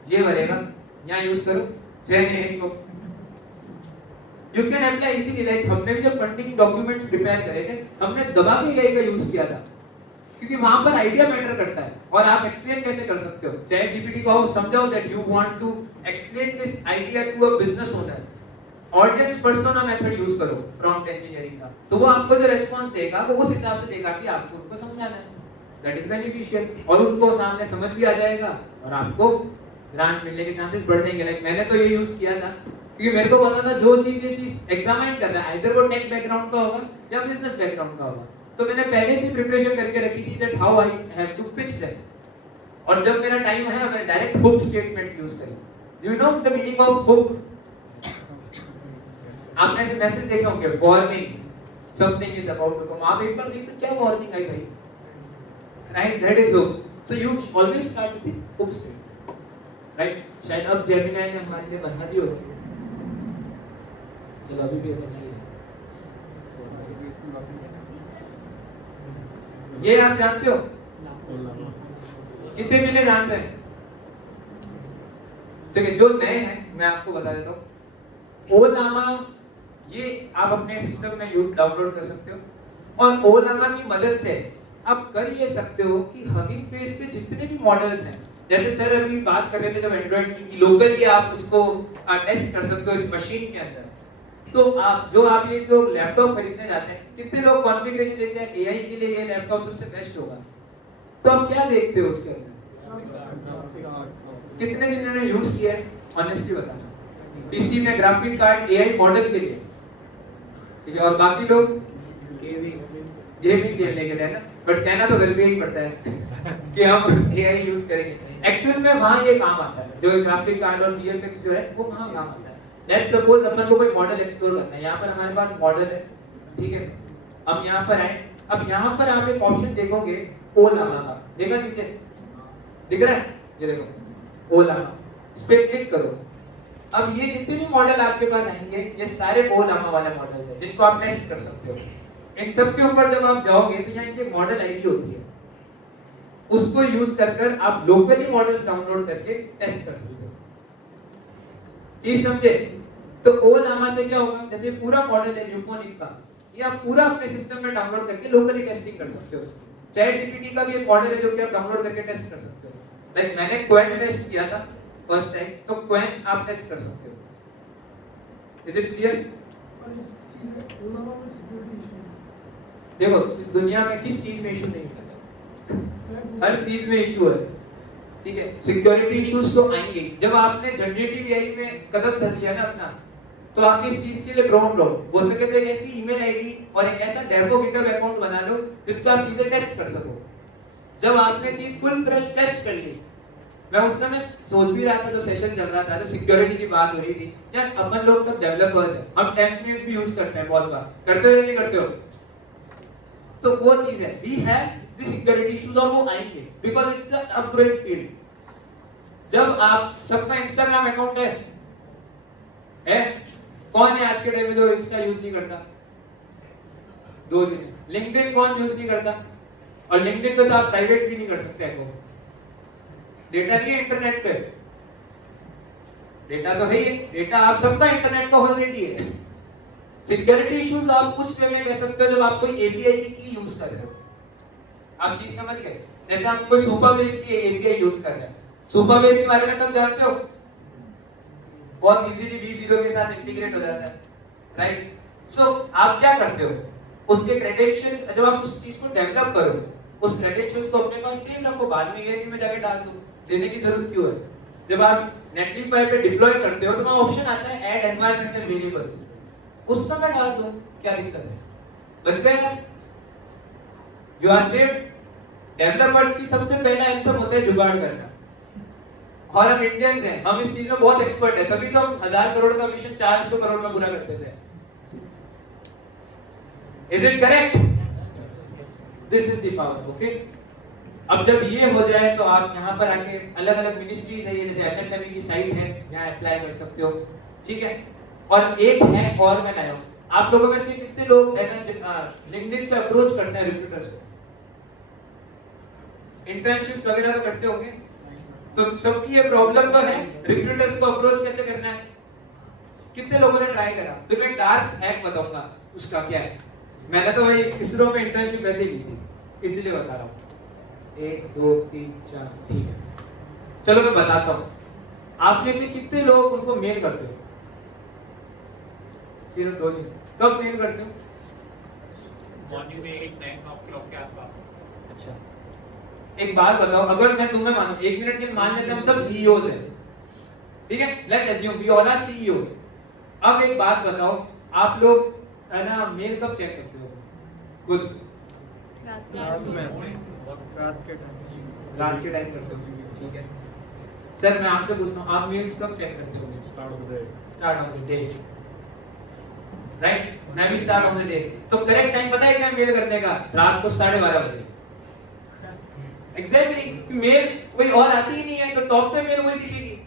ये भरेगा। यहाँ यूज करो जेन को। You can apply easily. Like हमने भी जब फंडिंग डॉक्यूमेंट्स प्रिपेयर करे थे, हमने दबा के एआई का यूज किया था, क्योंकि वहां पर आइडिया मैटर करता है। और आप एक्सप्लेन कैसे कर सकते हो? चैट जीपीटी को समझाओ that you want to explain this idea to a business owner. Audience persona method use करो प्रॉम्प्ट इंजीनियरिंग का, तो वो आपको जो रिस्पांस देगा वो उस हिसाब से देगा कि आपको उनको समझाना है। That is beneficial. और उनको सामने समझ भी आ जाएगा और आपको ग्रांट मिलने के चांसेस बढ़ जाएंगे। लाइक मैंने तो ये यूज किया था, क्योंकि मेरे को पता था जो चीज ये चीज एग्जामिन कर रहा है, आइदर वो टेक बैकग्राउंड का होगा या बिजनेस बैकग्राउंड का होगा। तो मैंने पहले से प्रिपरेशन करके रखी थी that how I have to pitch that. और जब मेरा टाइम है मैं डायरेक्ट हुक स्टेटमेंट यूज करूं। You know the meaning of hook? आपने ऐसे मैसेज देखे होंगे, warning, something is about to come. आप एक बार देखते क्या वार्निंग आई भाई, right? That is hook. So you always start with hook statement, right? शायद अब जेमिनी ने हमारे लिए बना दी होगी, चलो अभी भी बनाइए। ये आप जानते हो? कितने जने जानते हैं? चलिए जो नए हैं मैं आपको बता देता हूँ। ओलामा, ये आप अपने सिस्टम में डाउनलोड कर सकते हो। और ओलामा की मदद से आप कर ये सकते हो कि हगिंग फेस पे जितने भी मॉडल्स हैं, जैसे सर अभी बात कर रहे थे जब एंड्रॉइड की लोकली आप उसको टेस्ट कर सकते हो इस मशीन के अंदर। तो आप ये जो लैपटॉप खरीदने जाते हैं, कितने लोग कॉन्फ़िगरेशन देखते हैं एआई के लिए ये लैपटॉप सबसे बेस्ट होगा। तो आप क्या देखते हो उसके अंदर? कितने जिन्होंने यूज किया है ऑनेस्टली बताना? पीसी में ग्राफिक कार्ड एआई मॉडल के लिए ठीक है, और बाकी लोग गेमिंग खेलने के लिए ना, बट कहना तो घर पे ही पड़ता है कि हम एआई यूज करेंगे। एक्चुअल में वहां ये काम आता है, जो ग्राफिक कार्ड और वीएफएक्स जो है वो वहां काम आता है। लेट्स सपोज अपन को कोई मॉडल एक्सप्लोर करना है, यहाँ पर हमारे पास मॉडल है, ठीक है, हम यहाँ पर आए, अब यहाँ पर आप एक ऑप्शन देखोगे ओलामा का, देखा नीचे दिख रहा है, ये देखो ओलामा, इस पे क्लिक करो। अब ये जितने भी मॉडल आपके पास आएंगे ये सारे ओलामा वाले मॉडल्स हैं जिनको आप टेस्ट कर सकते हो। इन सब के ऊपर जब आप जाओगे तो यहाँ एक मॉडल आईडी होती है, उसको यूज कर आप लोकली मॉडल्स डाउनलोड करके टेस्ट कर सकते हो। चीज समझे? तो ओलामा से क्या होगा, जैसे पूरा मॉडल है यूफोनिक का, ये आप पूरा अपने सिस्टम में डाउनलोड करके लोकली टेस्टिंग कर सकते हो। चैट जीपीटी का भी एक मॉडल है जो कि आप डाउनलोड करके टेस्ट कर सकते हो। लाइक मैंने क्वेन टेस्ट किया था फर्स्ट टाइम, तो क्वेन आप टेस्ट कर सकते हो। Is it clear? देखो इस दुनिया में किस चीज में इशू नहीं है, हर चीज में इशू है, ठीक है। सिक्योरिटी इश्यूज तो आएंगे। जब आपने जनरेटिव एआई में कदम धर लिया ना अपना, तो आप इस चीज के लिए प्रोन रहो। हो सके तो एक ऐसी ईमेल आईडी और एक ऐसा डेमो गिटहब अकाउंट बना लो जिस पर आप चीजें टेस्ट कर सको। जब आपने चीज फुल फ्लेश टेस्ट कर ली, मैं उस समय सोच भी रहा था जब सेशन चल रहा था, जब सिक्योरिटी की बात हो रही थी, यार अपन लोग सब डेवलपर्स हैं, हम टेम्प न्यूज भी यूज करते हैं बहुत बार, करते हो या नहीं करते हो? तो वो चीज है, we have the security issues और वो आएंगे because it's a upgrade field. जब आप सबका इंस्टाग्राम अकाउंट है? कौन है आज के टाइम में जो इंस्टा यूज नहीं करता? दो दिन। लिंक्डइन कौन यूज नहीं करता? और लिंक्डइन पे तो आप प्राइवेट भी नहीं कर सकते अकाउंट, डेटा नहीं है इंटरनेट पे, डेटा तो है ही, डेटा आप सबका इंटरनेट पे ऑलरेडी है। सिक्योरिटी इश्यूज आप उस वे में कह सकते हो जब आप कोई एपीआई की यूज कर रहे हो। आप चीज समझ गए? जैसे आप कोई सुपरबेस की एपीआई यूज कर रहे हैं, सुपरबेस के बारे में सब जानते हो, बहुत इजीली V0 के साथ इंटीग्रेट हो जाता है, राइट? सो आप क्या करते हो, उसके क्रेडेंशियल्स, जब आप उस चीज को डेवलप करो, उस क्रेडेंशियल्स को अपने पास सेव रखो, बाद में एआई में जाके डाल दो, देने की जरूरत क्यों है? जब आप नेटलिफाई पे डिप्लॉय करते हो तो वहां ऑप्शन आता है ऐड एनवायरमेंटल वेरिएबल्स, उस समय डाल दो, क्या दिक्कत है? बच गए आप, यू आर सेव्ड। डेवलपर्स की सबसे पहला एंथम होता है जुगाड़ करना, और हम इंडियंस हैं, हम इस चीज में बहुत एक्सपर्ट है, तभी तो हम 1000 करोड़ का मिशन 400 करोड़ में पूरा करते थे। Is it correct? This is the power, okay. अब जब ये हो जाए तो आप यहाँ पर आके अलग अलग मिनिस्ट्रीज है, जैसे एमएसएमई की साइट है, यहाँ अप्लाई कर सकते हो, ठीक है। और एक है और मैं लाया हूँ, आप लोगों में से कितने लोग है ना लिंक्डइन पे अप्रोच करते हैं रिक्रूटर्स को, इंटर्नशिप्स वगैरह तो करते होंगे, तो सबकी ये प्रॉब्लम तो है, रिक्रूटर्स को अप्रोच कैसे करना है। कितने लोगों ने ट्राई करा? तो मैं डार्क हैक बताऊंगा उसका क्या है। मैंने तो भाई इसरो में इंटर्नशिप वैसे ही की थी, इसीलिए बता रहा हूँ। 1 2 3 4, ठीक है, चलो मैं बताता हूँ। आप में से कितने लोग उनको मेल करते हो? सिर्फ 2 दिन। कब मेल करते हो? मॉर्निंग में 9 o'clock के आसपास। अच्छा, एक बात बताओ, अगर मैं तुम्हें मानूं, 1 मिनट के लिए मान लेते हैं हम सब सीईओज हैं, ठीक है, let's assume we all are CEOs. अब एक बात बताओ, आप लोग है ना मेल कब चेक करते हो खुद? रात के टाइम करते हो, ठीक है। सर मैं आपसे पूछता हूँ, आप मेल्स कब चेक करते हो? Start of the day, right? मैं भी स्टार्ट ऑफ द डे। तो करेक्ट टाइम पता है क्या मेल करने का? रात को 12:30 बजे। एग्जैक्टली, मेल कोई और आती ही नहीं है, तो टॉप पे मेल वही दिखेगी।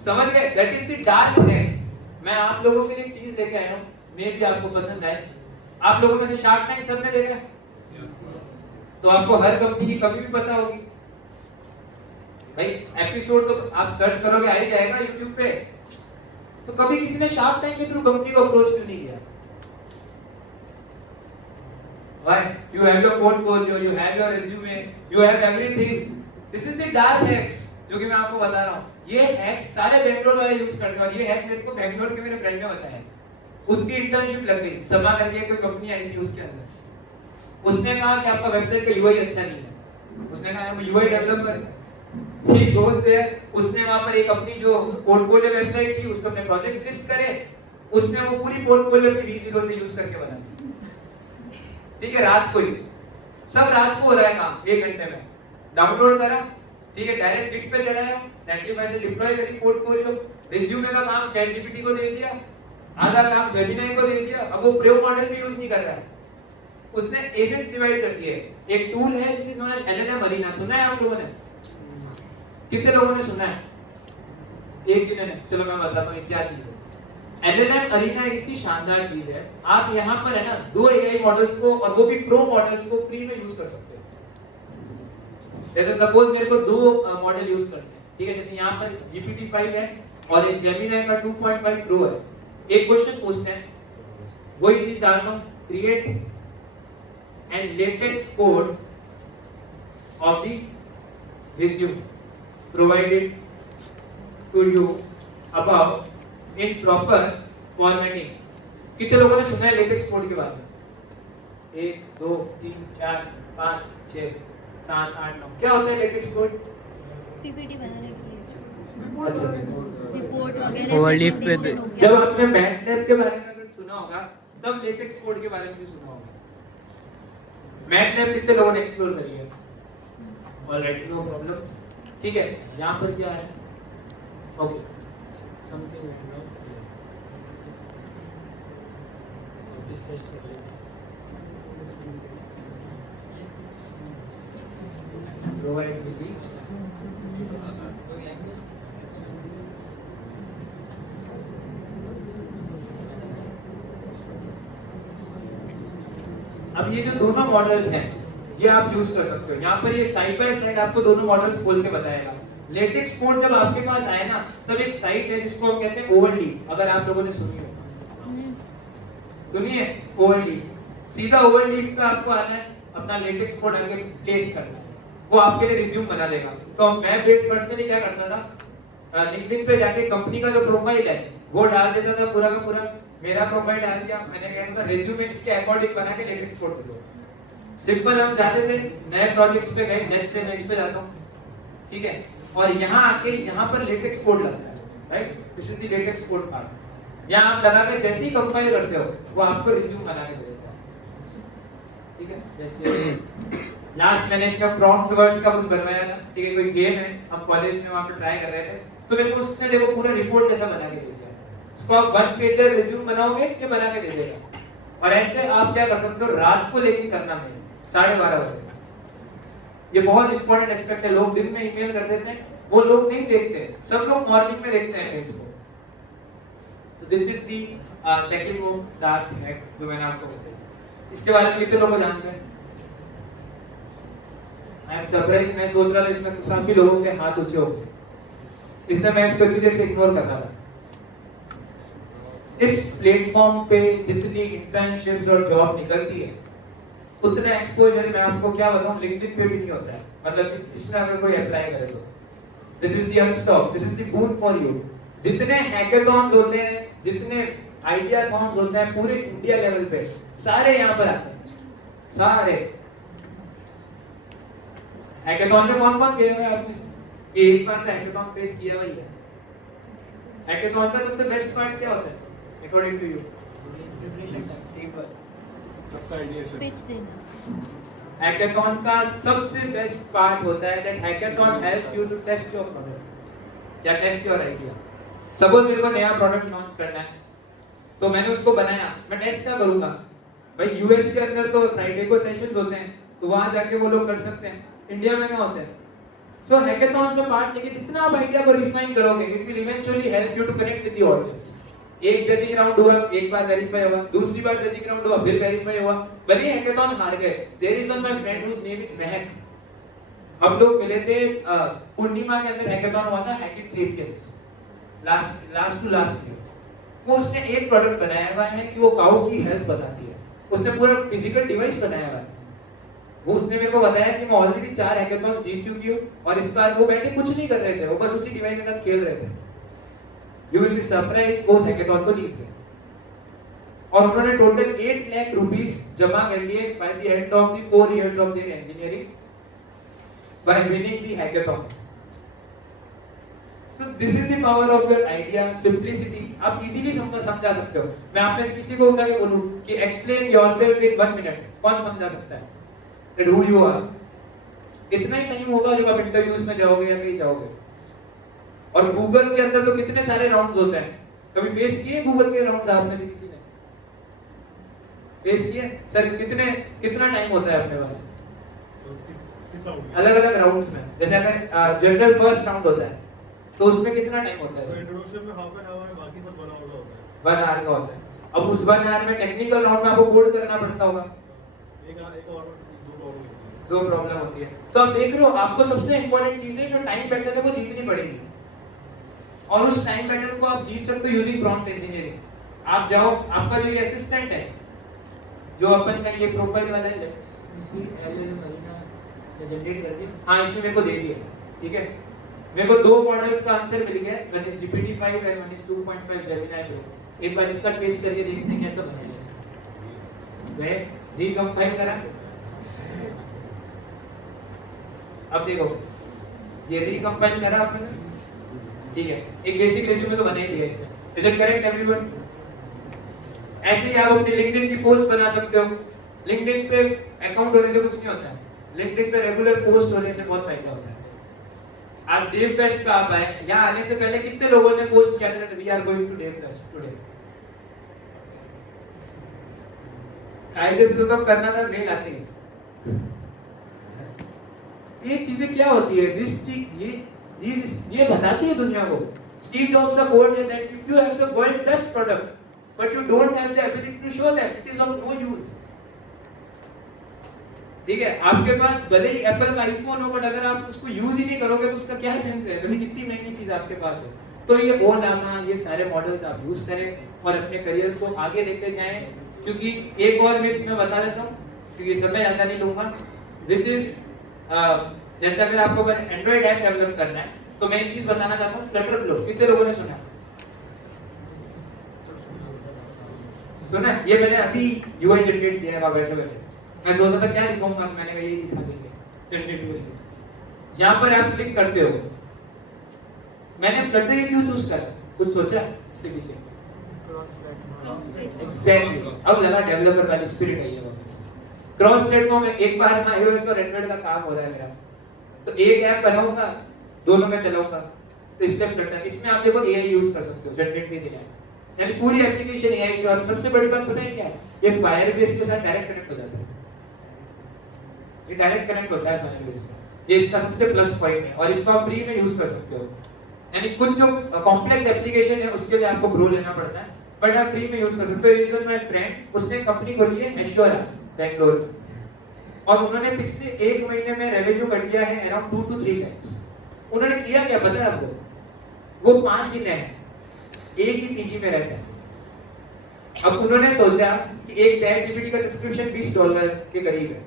समझ गए? That is the dark hack. मैं आप लोगों के लिए एक चीज लेके आया हूँ, मे भी आपको पसंद आए। आप लोगों में से शार्क टैंक सबने देखा है? तो आपको हर कंपनी की कभी भी पता होगी भाई, एपिसोड तो आप सर्च करोगे आ ही जाएगा YouTube पे। तो कभी किसी ने शार्क टैंक के थ्रू कंपनी को अप्रोच क्यों नहीं किया? Why? You have your portfolio, you have your resume, you have everything. This is the dark hacks जो कि मैं आपको बता रहा हूँ। ये हैक्स सारे बैंगलोर वाले यूज करते हैं, और ये हैक मेरे को बैंगलोर के मेरे फ्रेंड ने बताया। उसकी इंटर्नशिप लग गई, समा करके कोई कंपनी आई थी उसके अंदर। उसने कहा कि आपका वेबसाइट का यूआई अच्छा नहीं है। उसने कहा मैं UI developer. He goes there, उसने वहां पर एक अपनी जो पोर्टफोलियो वेबसाइट थी उसको अपने प्रोजेक्ट्स लिस्ट करे, उसने वो पूरी पोर्टफोलियो पे V0 से यूज करके बना दी। ठीक है, रात को ही सब रात को हो रहा है काम 1 घंटे में। डाउनलोड करा, ठीक है, डायरेक्ट गिट पे चढ़ाया, नेटलिफाई से डिप्लॉय करी पोर्टफोलियो, रिज्यूमे का काम चैट जीपीटी को दे दिया, आधा काम जेमिनी को दे दिया। अब वो प्रो मॉडल भी यूज नहीं कर रहा है, उसने एजेंट्स डिवाइड कर दिए। एक टूल है जिसे नोन एज LLM अरीना, सुना है आप लोगों ने? कितने लोगों ने सुना है? एक जने ने। चलो मैं बताता हूँ क्या चीज है। LLM अरीना एक इतनी शानदार चीज है, आप यहाँ पर है ना 2 AI मॉडल्स को, और वो भी प्रो मॉडल्स को फ्री में यूज कर सकते हो। जैसे सपोज मेरे को 2 मॉडल यूज करते हैं, ठीक है, जैसे यहाँ पर GPT-5 है और एक जेमिनी का 2.5 प्रो है। एक क्वेश्चन पूछते हैं, वही चीज डाल रहा हूँ, create and LaTeX code of the resume provided to you about in proper formatting. कितने लोगों ने सुना है लेटेक्स कोड के बारे में? 1 2 3 4 5 6 7 8 9। क्या होता है लेटेक्स कोड? पीपीटी बनाने के लिए, अच्छा, रिपोर्ट वगैरह ओवरलीफ पे presentation हो गया। जब आपने मैटलैब के बारे में अगर सुना होगा तब लेटेक्स कोड के बारे में भी सुना होगा। मैटलैब कितने लोगों ने एक्सप्लोर करी है? Alright, no problems. ठीक है, यहाँ पर क्या है? ओके, समथिंग इस टेस्ट कर लेते हैं। प्रोवाइड विद अब ये जो दोनों मॉडल्स हैं ये आप यूज कर सकते हो। यहाँ पर ये साइड बाय साइड आपको दोनों मॉडल्स खोल के बताएगा। लेटेक्स कोड जब आपके पास आए ना, तब एक साइट है जिसको हम कहते हैं ओवरलीफ, अगर आप लोगों ने सुनी हो। सुनिए, ओवरलीफ, सीधा ओवरलीफ पे आपको आना है, अपना लेटेक्स कोड आगे प्लेस करना है, वो आपके लिए रिज्यूम बना देगा। तो मैं पर्सनली क्या करता था, लिंक्डइन पे जाके कंपनी का जो प्रोफाइल है वो डाल देता था, पूरा का पूरा मेरा प्रोफाइल डाल दिया, मैंने क्या था रिज्यूमे इसके अकॉर्डिंग बना के लेटेक्स कोड दे दो। सिंपल, हम जाते थे नए प्रोजेक्ट्स पे गए, नेक्स्ट से मैं इस पे जाता हूं, ठीक है, और यहाँ आके यहाँ पर लेटेक्स कोड लगता है, right, this is the latex code part. यहाँ आप लगा के जैसे ही कंपाइल करते हो वो आपको रिज्यूम बना के दे देता है। ठीक है, जैसे लास्ट मैंने इसका प्रॉम्प्ट वर्ड्स का कुछ बनवाया था, ठीक है, कोई गेम है, हम कॉलेज में वहां पे ट्राई कर रहे थे, तो मेरे को उसने देखो पूरा रिपोर्ट जैसा बना के दे दिया। इसको आप 1 पेजर रिज्यूम बनाओगे ये बना के दे देगा। और ऐसे आप क्या कर सकते हो, रात को लेकिन करना है 12:30 बजे। ये बहुत इंपॉर्टेंट एस्पेक्ट है। लोग दिन में ईमेल कर देते हैं, वो लोग नहीं देखते, सब लोग मॉर्निंग में देखते हैं मेल्स को। तो this is the second most dark hack जो मैंने आपको बताया। इसके बारे में कितने लोग जानते हैं? आई एम सरप्राइज, मैं सोच रहा था इसमें काफी लोगों के हाथ ऊंचे हो गए, इसलिए मैं इसको इतनी देर से इग्नोर कर रहा था। इस प्लेटफॉर्म पे जितनी इंटर्नशिप्स और जॉब निकलती है उतना एक्सपोजर मैं आपको क्या बताऊं लिंक्डइन पे भी नहीं होता है। मतलब इसमें अगर कोई अप्लाई करे तो this is the Unstop, this is the boon for you. जितने हैकाथॉन्स होते हैं, जितने आइडियाथॉन्स होते हैं पूरे इंडिया लेवल पे, सारे यहाँ पर आते हैं, सारे। हैकाथॉन में कौन कौन गया है आपने? एक बार तो हैकाथॉन फेस किया हुआ ही है। हैकाथॉन का सबसे बेस्ट पार्ट क्या होता है अकॉर्डिंग टू यू? सबका आइडिया है। पिच देना। हैकाथॉन का सबसे बेस्ट पार्ट होता है that hackathon helps you to test your product या टेस्ट योर आइडिया। सपोज मेरे को नया प्रोडक्ट लॉन्च करना है, तो मैंने उसको बनाया, मैं टेस्ट क्या करूंगा भाई? यूएस के अंदर तो फ्राइडे को सेशंस होते हैं, तो वहां जाके वो लोग कर सकते हैं, इंडिया में क्या होता है? सो हैकाथॉन में पार्ट लेके जितना आप आइडिया को रिफाइन करोगे, it will eventually help you to connect with the audience. एक जजिंग राउंड हुआ, एक बार वेरीफाई हुआ, दूसरी बार जजिंग राउंड हुआ, फिर वेरीफाई हुआ, भले हैकाथॉन हार गए। There is one my friend whose name is Mahak, हम लोग मिले थे पूर्णिमा के अंदर हैकाथॉन हुआ था, hack it sapiens, last to last year. वो उसने एक प्रोडक्ट बनाया हुआ है कि वो काऊ की हेल्थ बताती है, उसने पूरा फिजिकल डिवाइस बनाया हुआ है। वो उसने मेरे को बताया कि मैं ऑलरेडी 4 हैकाथॉन्स जीत चुकी हूँ, और इस बार वो बैठे कुछ नहीं कर रहे थे, वो बस उसी डिवाइस के साथ खेल रहे थे। यू विल बी सरप्राइज्ड, वो हैकाथॉन को जीत गए और उन्होंने टोटल 8 लाख रुपीस जमा कर लिए by the end of the 4 years of their engineering bye winning the hackathons. So this is the power of your idea, simplicity. आप easily समझा सकते हो. मैं आप में से किसी को उठा के बोलूं कि explain yourself in 1 minute. कौन समझा सकता है? That who you are. इतना ही टाइम होगा जब आप इंटरव्यूज में जाओगे या कहीं जाओगे. और गूगल के अंदर तो कितने सारे राउंड्स होते हैं. कभी फेस किए गूगल के राउंड्स आप में से किसी ने? फेस किए? सर कितना टाइम होता है अपने पास? अलग अलग राउंड्स में. जैसे अगर जनरल फर्स्ट राउंड होता है तो उसमें कितना टाइम होता है? इंट्रोडक्शन में हाफ एन आवर, बाकी सब 1 आवर होता है. 1 आवर का होता है. अब उस 1 आवर में टेक्निकल राउंड में आपको कोड करना पड़ता होगा. एक और दो प्रॉब्लम होती है. तो आप देख रहे हो, आपको सबसे इंपॉर्टेंट चीज है जो टाइम बैटल है वो जीतनी पड़ेगी. और उस टाइम बैटल को आप जीत सकते हो यूजिंग प्रॉम्प्ट इंजीनियरिंग. आप जाओ, आपका जो ये असिस्टेंट है, जो अपन का ये प्रोफाइल वाला है, इसी एलएल मरीना जनरेट कर दिया. हाँ, इसने मेरे को दे दिया. ठीक है, मेरे को 2 मॉडल्स का आंसर मिल गया. One is GPT-5 and one is 2.5 Gemini pro. एक बार इसका टेस्ट करके देखते हैं कैसा बनेगा इसका. मैं रीकंपाइल करा. अब देखो, ये रीकंपाइल करा आपने. ठीक है, एक बेसिक रिज्यूमे तो बना ही दिया इसने. Is it correct everyone? ऐसे ही आप अपनी लिंक्डइन की पोस्ट बना सकते हो. लिंक्डइन पे अकाउंट होने से कुछ नहीं होता है. लिंक्डइन पे रेगुलर पोस्ट होने से बहुत फायदा होता है. आज डेव फेस्ट पे आप आए, यहाँ आने से पहले कितने लोगों ने पोस्ट किया था we are going to dev fest today? कायदे से तो कब करना था, मेल आते ही. ये चीजें क्या होती है? दिस चीज ये बताती है दुनिया को. स्टीव जॉब्स का कोट है that if you have the world best product but you don't have the ability to show that, it is of no use. ठीक है, आपके पास भले ही एप्पल का आईफोन हो, बट अगर आप उसको यूज ही नहीं करोगे तो उसका क्या सेंस है? भले कितनी महंगी चीज आपके पास है. तो ये ओ नामा, ये सारे मॉडल्स आप यूज करें और अपने करियर को आगे लेके जाएं. क्योंकि एक और मिथ मैं बता देता हूं, क्योंकि समय ज्यादा नहीं लूंगा, व्हिच इज जैसे अगर आपको अगर एंड्रॉइड ऐप डेवलप करना है तो मैं एक चीज बताना चाहता हूं, फ्लटर फ्लो. कितने लोगों ने सुना? सुना? ये मैंने अभी यूआई जनरेट किया है वहां बैठे बैठे. मैं सोचा था क्या लिखूंगा, मैंने कहा ये लिखा देंगे जनरेट यूआई. यहां पर आप क्लिक करते हो. मैंने फ्लटर क्यों चूज करा? कुछ सोचा इसके पीछे? एग्जैक्टली. अब लगा डेवलपर वाली स्पिरिट आई है वापस. क्रॉस प्लेटफॉर्म में एक बार में iOS और एंड्रॉइड का काम हो रहा है मेरा. तो एक ऐप बनाऊंगा, दोनों में चलाऊंगा. तो स्टेप फ्लटर, इसमें आप देखो एआई यूज कर सकते हो, जनरेट भी दिया है. यानी पूरी एप्लीकेशन एआई से. और सबसे बड़ी बात पता है क्या? ये फायरबेस के साथ डायरेक्ट कनेक्ट हो जाता है. ये डायरेक्ट कनेक्ट होता है फायरबेस से. ये इसका सबसे प्लस पॉइंट है. और इसको आप फ्री में यूज कर सकते हो. यानी कुछ जो कॉम्प्लेक्स एप्लीकेशन है उसके लिए आपको प्रो लेना पड़ता है, बट आप फ्री में यूज कर सकते हो. इज वन माय फ्रेंड, उसने कंपनी खोली है एश्योरा बेंगलोर, और उन्होंने पिछले 1 महीने में रेवेन्यू कर दिया है अराउंड 2 to 3 lakhs. उन्होंने किया क्या पता है आपको? वो 5 जने हैं, एक ही पीजी में रहते हैं. अब उन्होंने सोचा कि एक चैट जीपीटी का सब्सक्रिप्शन $20 के करीब है.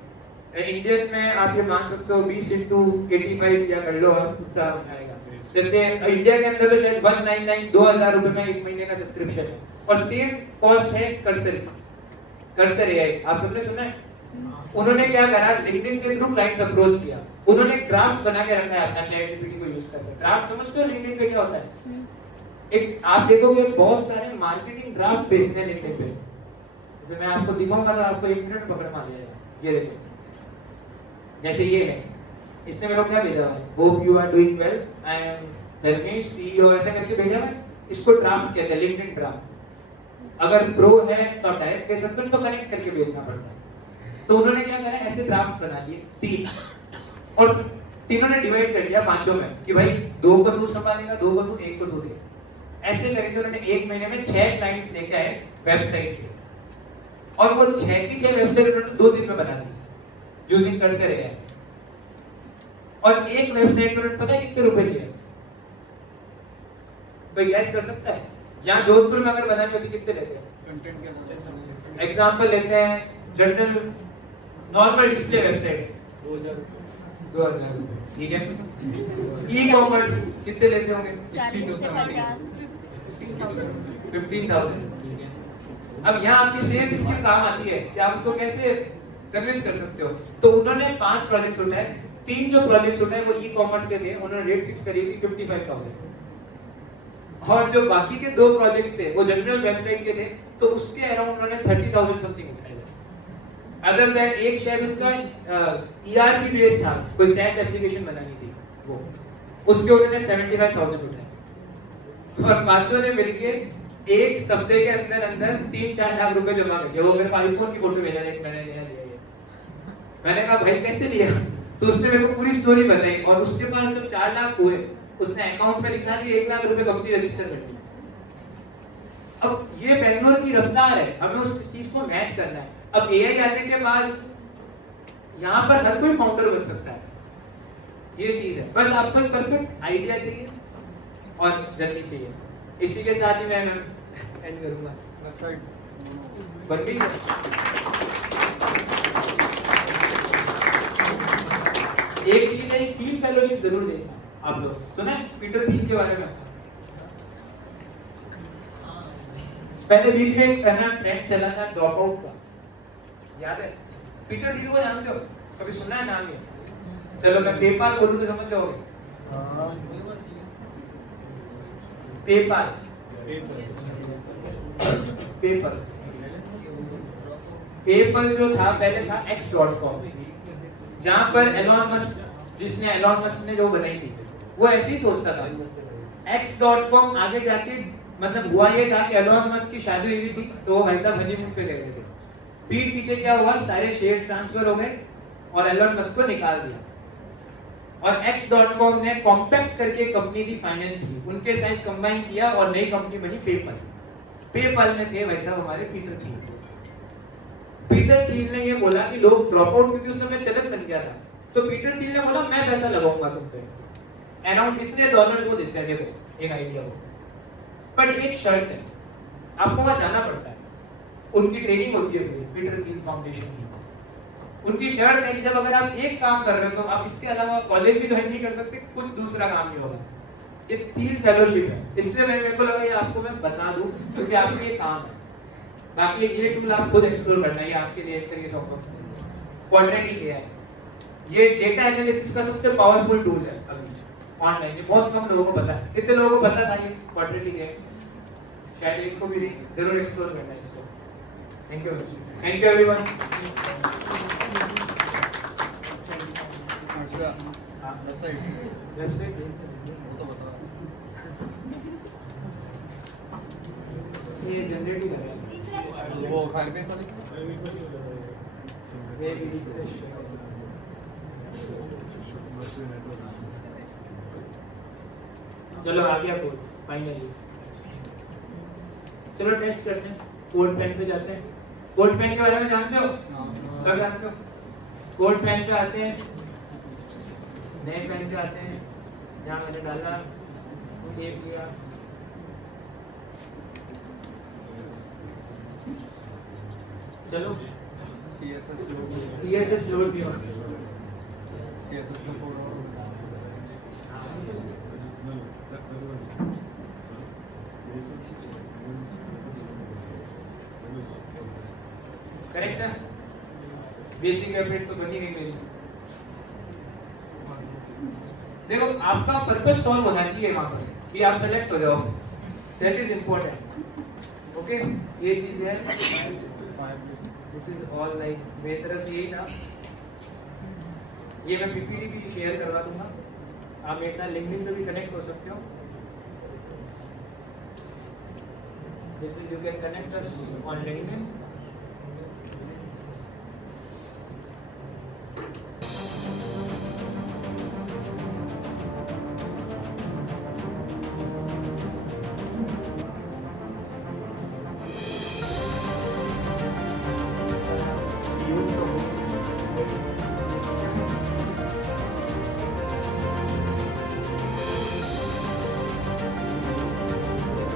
इंडियन में आप ये मान सकते हो 20 into 85 या कर लो आप, उतना आएगा. जैसे इंडिया के अंदर तो शायद 199 2000 रुपए में 1 महीने का सब्सक्रिप्शन है. और सेम कॉस्ट है कर्सर एआई. आप सबने सुना है? उन्होंने क्या करा, लिंक्डइन के थ्रू क्लाइंट्स अप्रोच किया. उन्होंने ड्राफ्ट बना के रखा है अपना चैट जीपीटी को यूज करके. ड्राफ्ट समझते हो लिंक्डइन पे क्या होता है? एक आप देखोगे बहुत सारे मार्केटिंग ड्राफ्ट भेजते हैं लिंक्डइन पे. जैसे मैं आपको दिखाऊंगा तो आपको 1 मिनट पकड़ मार जाएगा. ये देखो, जैसे ये है, इसने मेरे को क्या भेजा है? Hope you are doing well, I am Dharmesh CEO, ऐसा करके भेजा है. इसको ड्राफ्ट कहते हैं, लिंक्डइन ड्राफ्ट. अगर प्रो है तो आप डायरेक्ट कह सकते हो, तो कनेक्ट करके भेजना पड़ता है. तो उन्होंने क्या करा, ऐसे ड्राफ्ट बना लिए 3, और तीनों ने डिवाइड कर दिया 5 में कि भाई 2 को तू संभालेगा, 2 को तू, 1 को तू दे. ऐसे करके उन्होंने 1 महीने में 6 क्लाइंट्स लेके आए वेबसाइट के. और वो 6 की 6 वेबसाइट उन्होंने 2 दिन में बना दी यूजिंग कर्सर एआई. और एक वेबसाइट पर पता है कितने रुपए लिए? कोई गैस कर सकता है? यहाँ जोधपुर में अगर बनानी होती कितने लेते हैं? कंटेंट के एग्जांपल लेते हैं, जनरल नॉर्मल डिस्प्ले वेबसाइट 2000 रुपए. ठीक है. ई कॉमर्स कितने लेते होंगे? 40 से 50. 15,000. ठीक है. अब यहाँ आपकी सेल्स स्किल काम आती है कि आप उसको कैसे कन्विंस कर सकते हो. तो उन्होंने 5 प्रोजेक्ट्स उठाए. 3 जो प्रोजेक्ट्स उठाए वो ई कॉमर्स के थे. उन्होंने रेट फिक्स करी थी 55,000. और जो बाकी के 2 प्रोजेक्ट्स थे वो जनरल वेबसाइट के थे, तो उसके अराउंड उन्होंने 30,000 समथिंग उठाए थे। अदर देन एक शायद उनका ERP बेस्ड था, कोई SaaS एप्लीकेशन बनानी थी, वो उसके उन्होंने 75,000 उठाए। और पांचों ने मिलके एक सप्ताह के अंदर अंदर 3-4 लाख रुपए जमा कर दिया। वो मेरे आईफोन की फोटो भेजा, एक मैंने नया लिया ये। मैंने कहा भाई कैसे लिया? तो उसने मेरे को पूरी स्टोरी बताई, और उसके पास जब 4 लाख हुए उसने अकाउंट में दिखा दिया 1 लाख रुपए कंपनी रजिस्टर कर दी। अब ये बेंगलोर की रफ्तार है, हमें उस चीज को मैच करना है। अब एआई आने के बाद यहाँ पर हर कोई फाउंडर बन सकता है, ये चीज है। बस आपको एक परफेक्ट आइडिया चाहिए और जल्दी चाहिए। इसी के साथ ही मैं एंड करूंगा। बन गई एक चीज है, थीम फेलोशिप जरूर देखना। आप लोग सुना है पीटर थीम के बारे में? पहले बीच में एक ट्रेंड चला था ड्रॉप आउट का, याद है? पीटर थीम को जानते हो? कभी सुना है नाम ये? चलो मैं पेपाल बोलूं तो समझ जाओगे। पेपाल पेपल जो था पहले था x.com, जहां पर एलॉन मस्क, जिसने एलॉन मस्क ने जो बनाई थी, वो ऐसे ही सोचता था। x.com आगे जाके मतलब हुआ ये था कि एलॉन मस्क की शादी हुई थी, तो वो भाई साहब हनीमून पे गए थे। पीठ पीछे क्या हुआ, सारे शेयर्स ट्रांसफर हो गए और एलॉन मस्क को निकाल दिया। और x.com ने कॉम्पैक्ट करके कंपनी की फाइनेंस की, उनके साथ कंबाइन किया और नई कंपनी बनी पेपल। पेपल में थे भाई साहब हमारे पीटर थीम। पीटर थीम ने ये बोला कि लोग ड्रॉप आउट, क्योंकि उस समय चलन बन गया था, तो पीटर थीम ने बोला मैं पैसा लगाऊंगा तुम पे, अराउंड इतने डॉलर्स वो देते हैं, देखो एक आइडिया हो। पर एक शर्त है, आपको वहां जाना पड़ता है, उनकी ट्रेनिंग होती है पीटर थीम फाउंडेशन की। उनकी शर्त है कि जब अगर आप एक काम कर रहे हो तो आप इसके अलावा कॉलेज भी ज्वाइन नहीं कर सकते, कुछ दूसरा काम नहीं होगा। ये थीम फेलोशिप है, इसलिए मेरे को लगा ये आपको मैं बता दूं, क्योंकि आपके ये काम है। बाकी ये टूल आप खुद एक्सप्लोर करना है, ये आपके लिए एक तरीके से क्वाड्रेटिक है। ये डेटा एनालिसिस का सबसे पावरफुल टूल है अभी ऑनलाइन, ये बहुत कम लोगों को पता है। कितने लोगों को पता था ये क्वाड्रेटिक है? शायद इनको भी नहीं, जरूर एक्सप्लोर करना है इसको। Thank you everyone. वेबसाइट ये जनरेट ही कर रहा है वो फायरबेस वाली वे भी रिफ्रेश। चलो आ गया कोड फाइनली। चलो टेस्ट करते हैं, कोड पेन पे जाते हैं। कोड पेन के बारे में जानते हो? सब जानते हो? कोड पेन पे आते हैं, नए पेन पे आते हैं, यहाँ मैंने डाला, सेव किया, चलो CSS लोड किया, CSS का कोड करेक्ट है। बेसिक वेबसाइट तो बनी गई मेरी। देखो आपका पर्पस सॉल्व होना चाहिए वहां पर कि आप सेलेक्ट हो जाओ, दैट इज इंपॉर्टेंट। ओके, ये चीज है। दिस इज ऑल लाइक मेरी तरफ से यही था। ये मैं पीपीटी भी शेयर करवा दूंगा, आप मेरे साथ लिंक्डइन पे भी कनेक्ट हो सकते हो। This is, you can connect us on LinkedIn.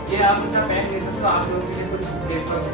ये आप अपना पेन ले सकते हो, आप लोगों के लिए कुछ पेपर्स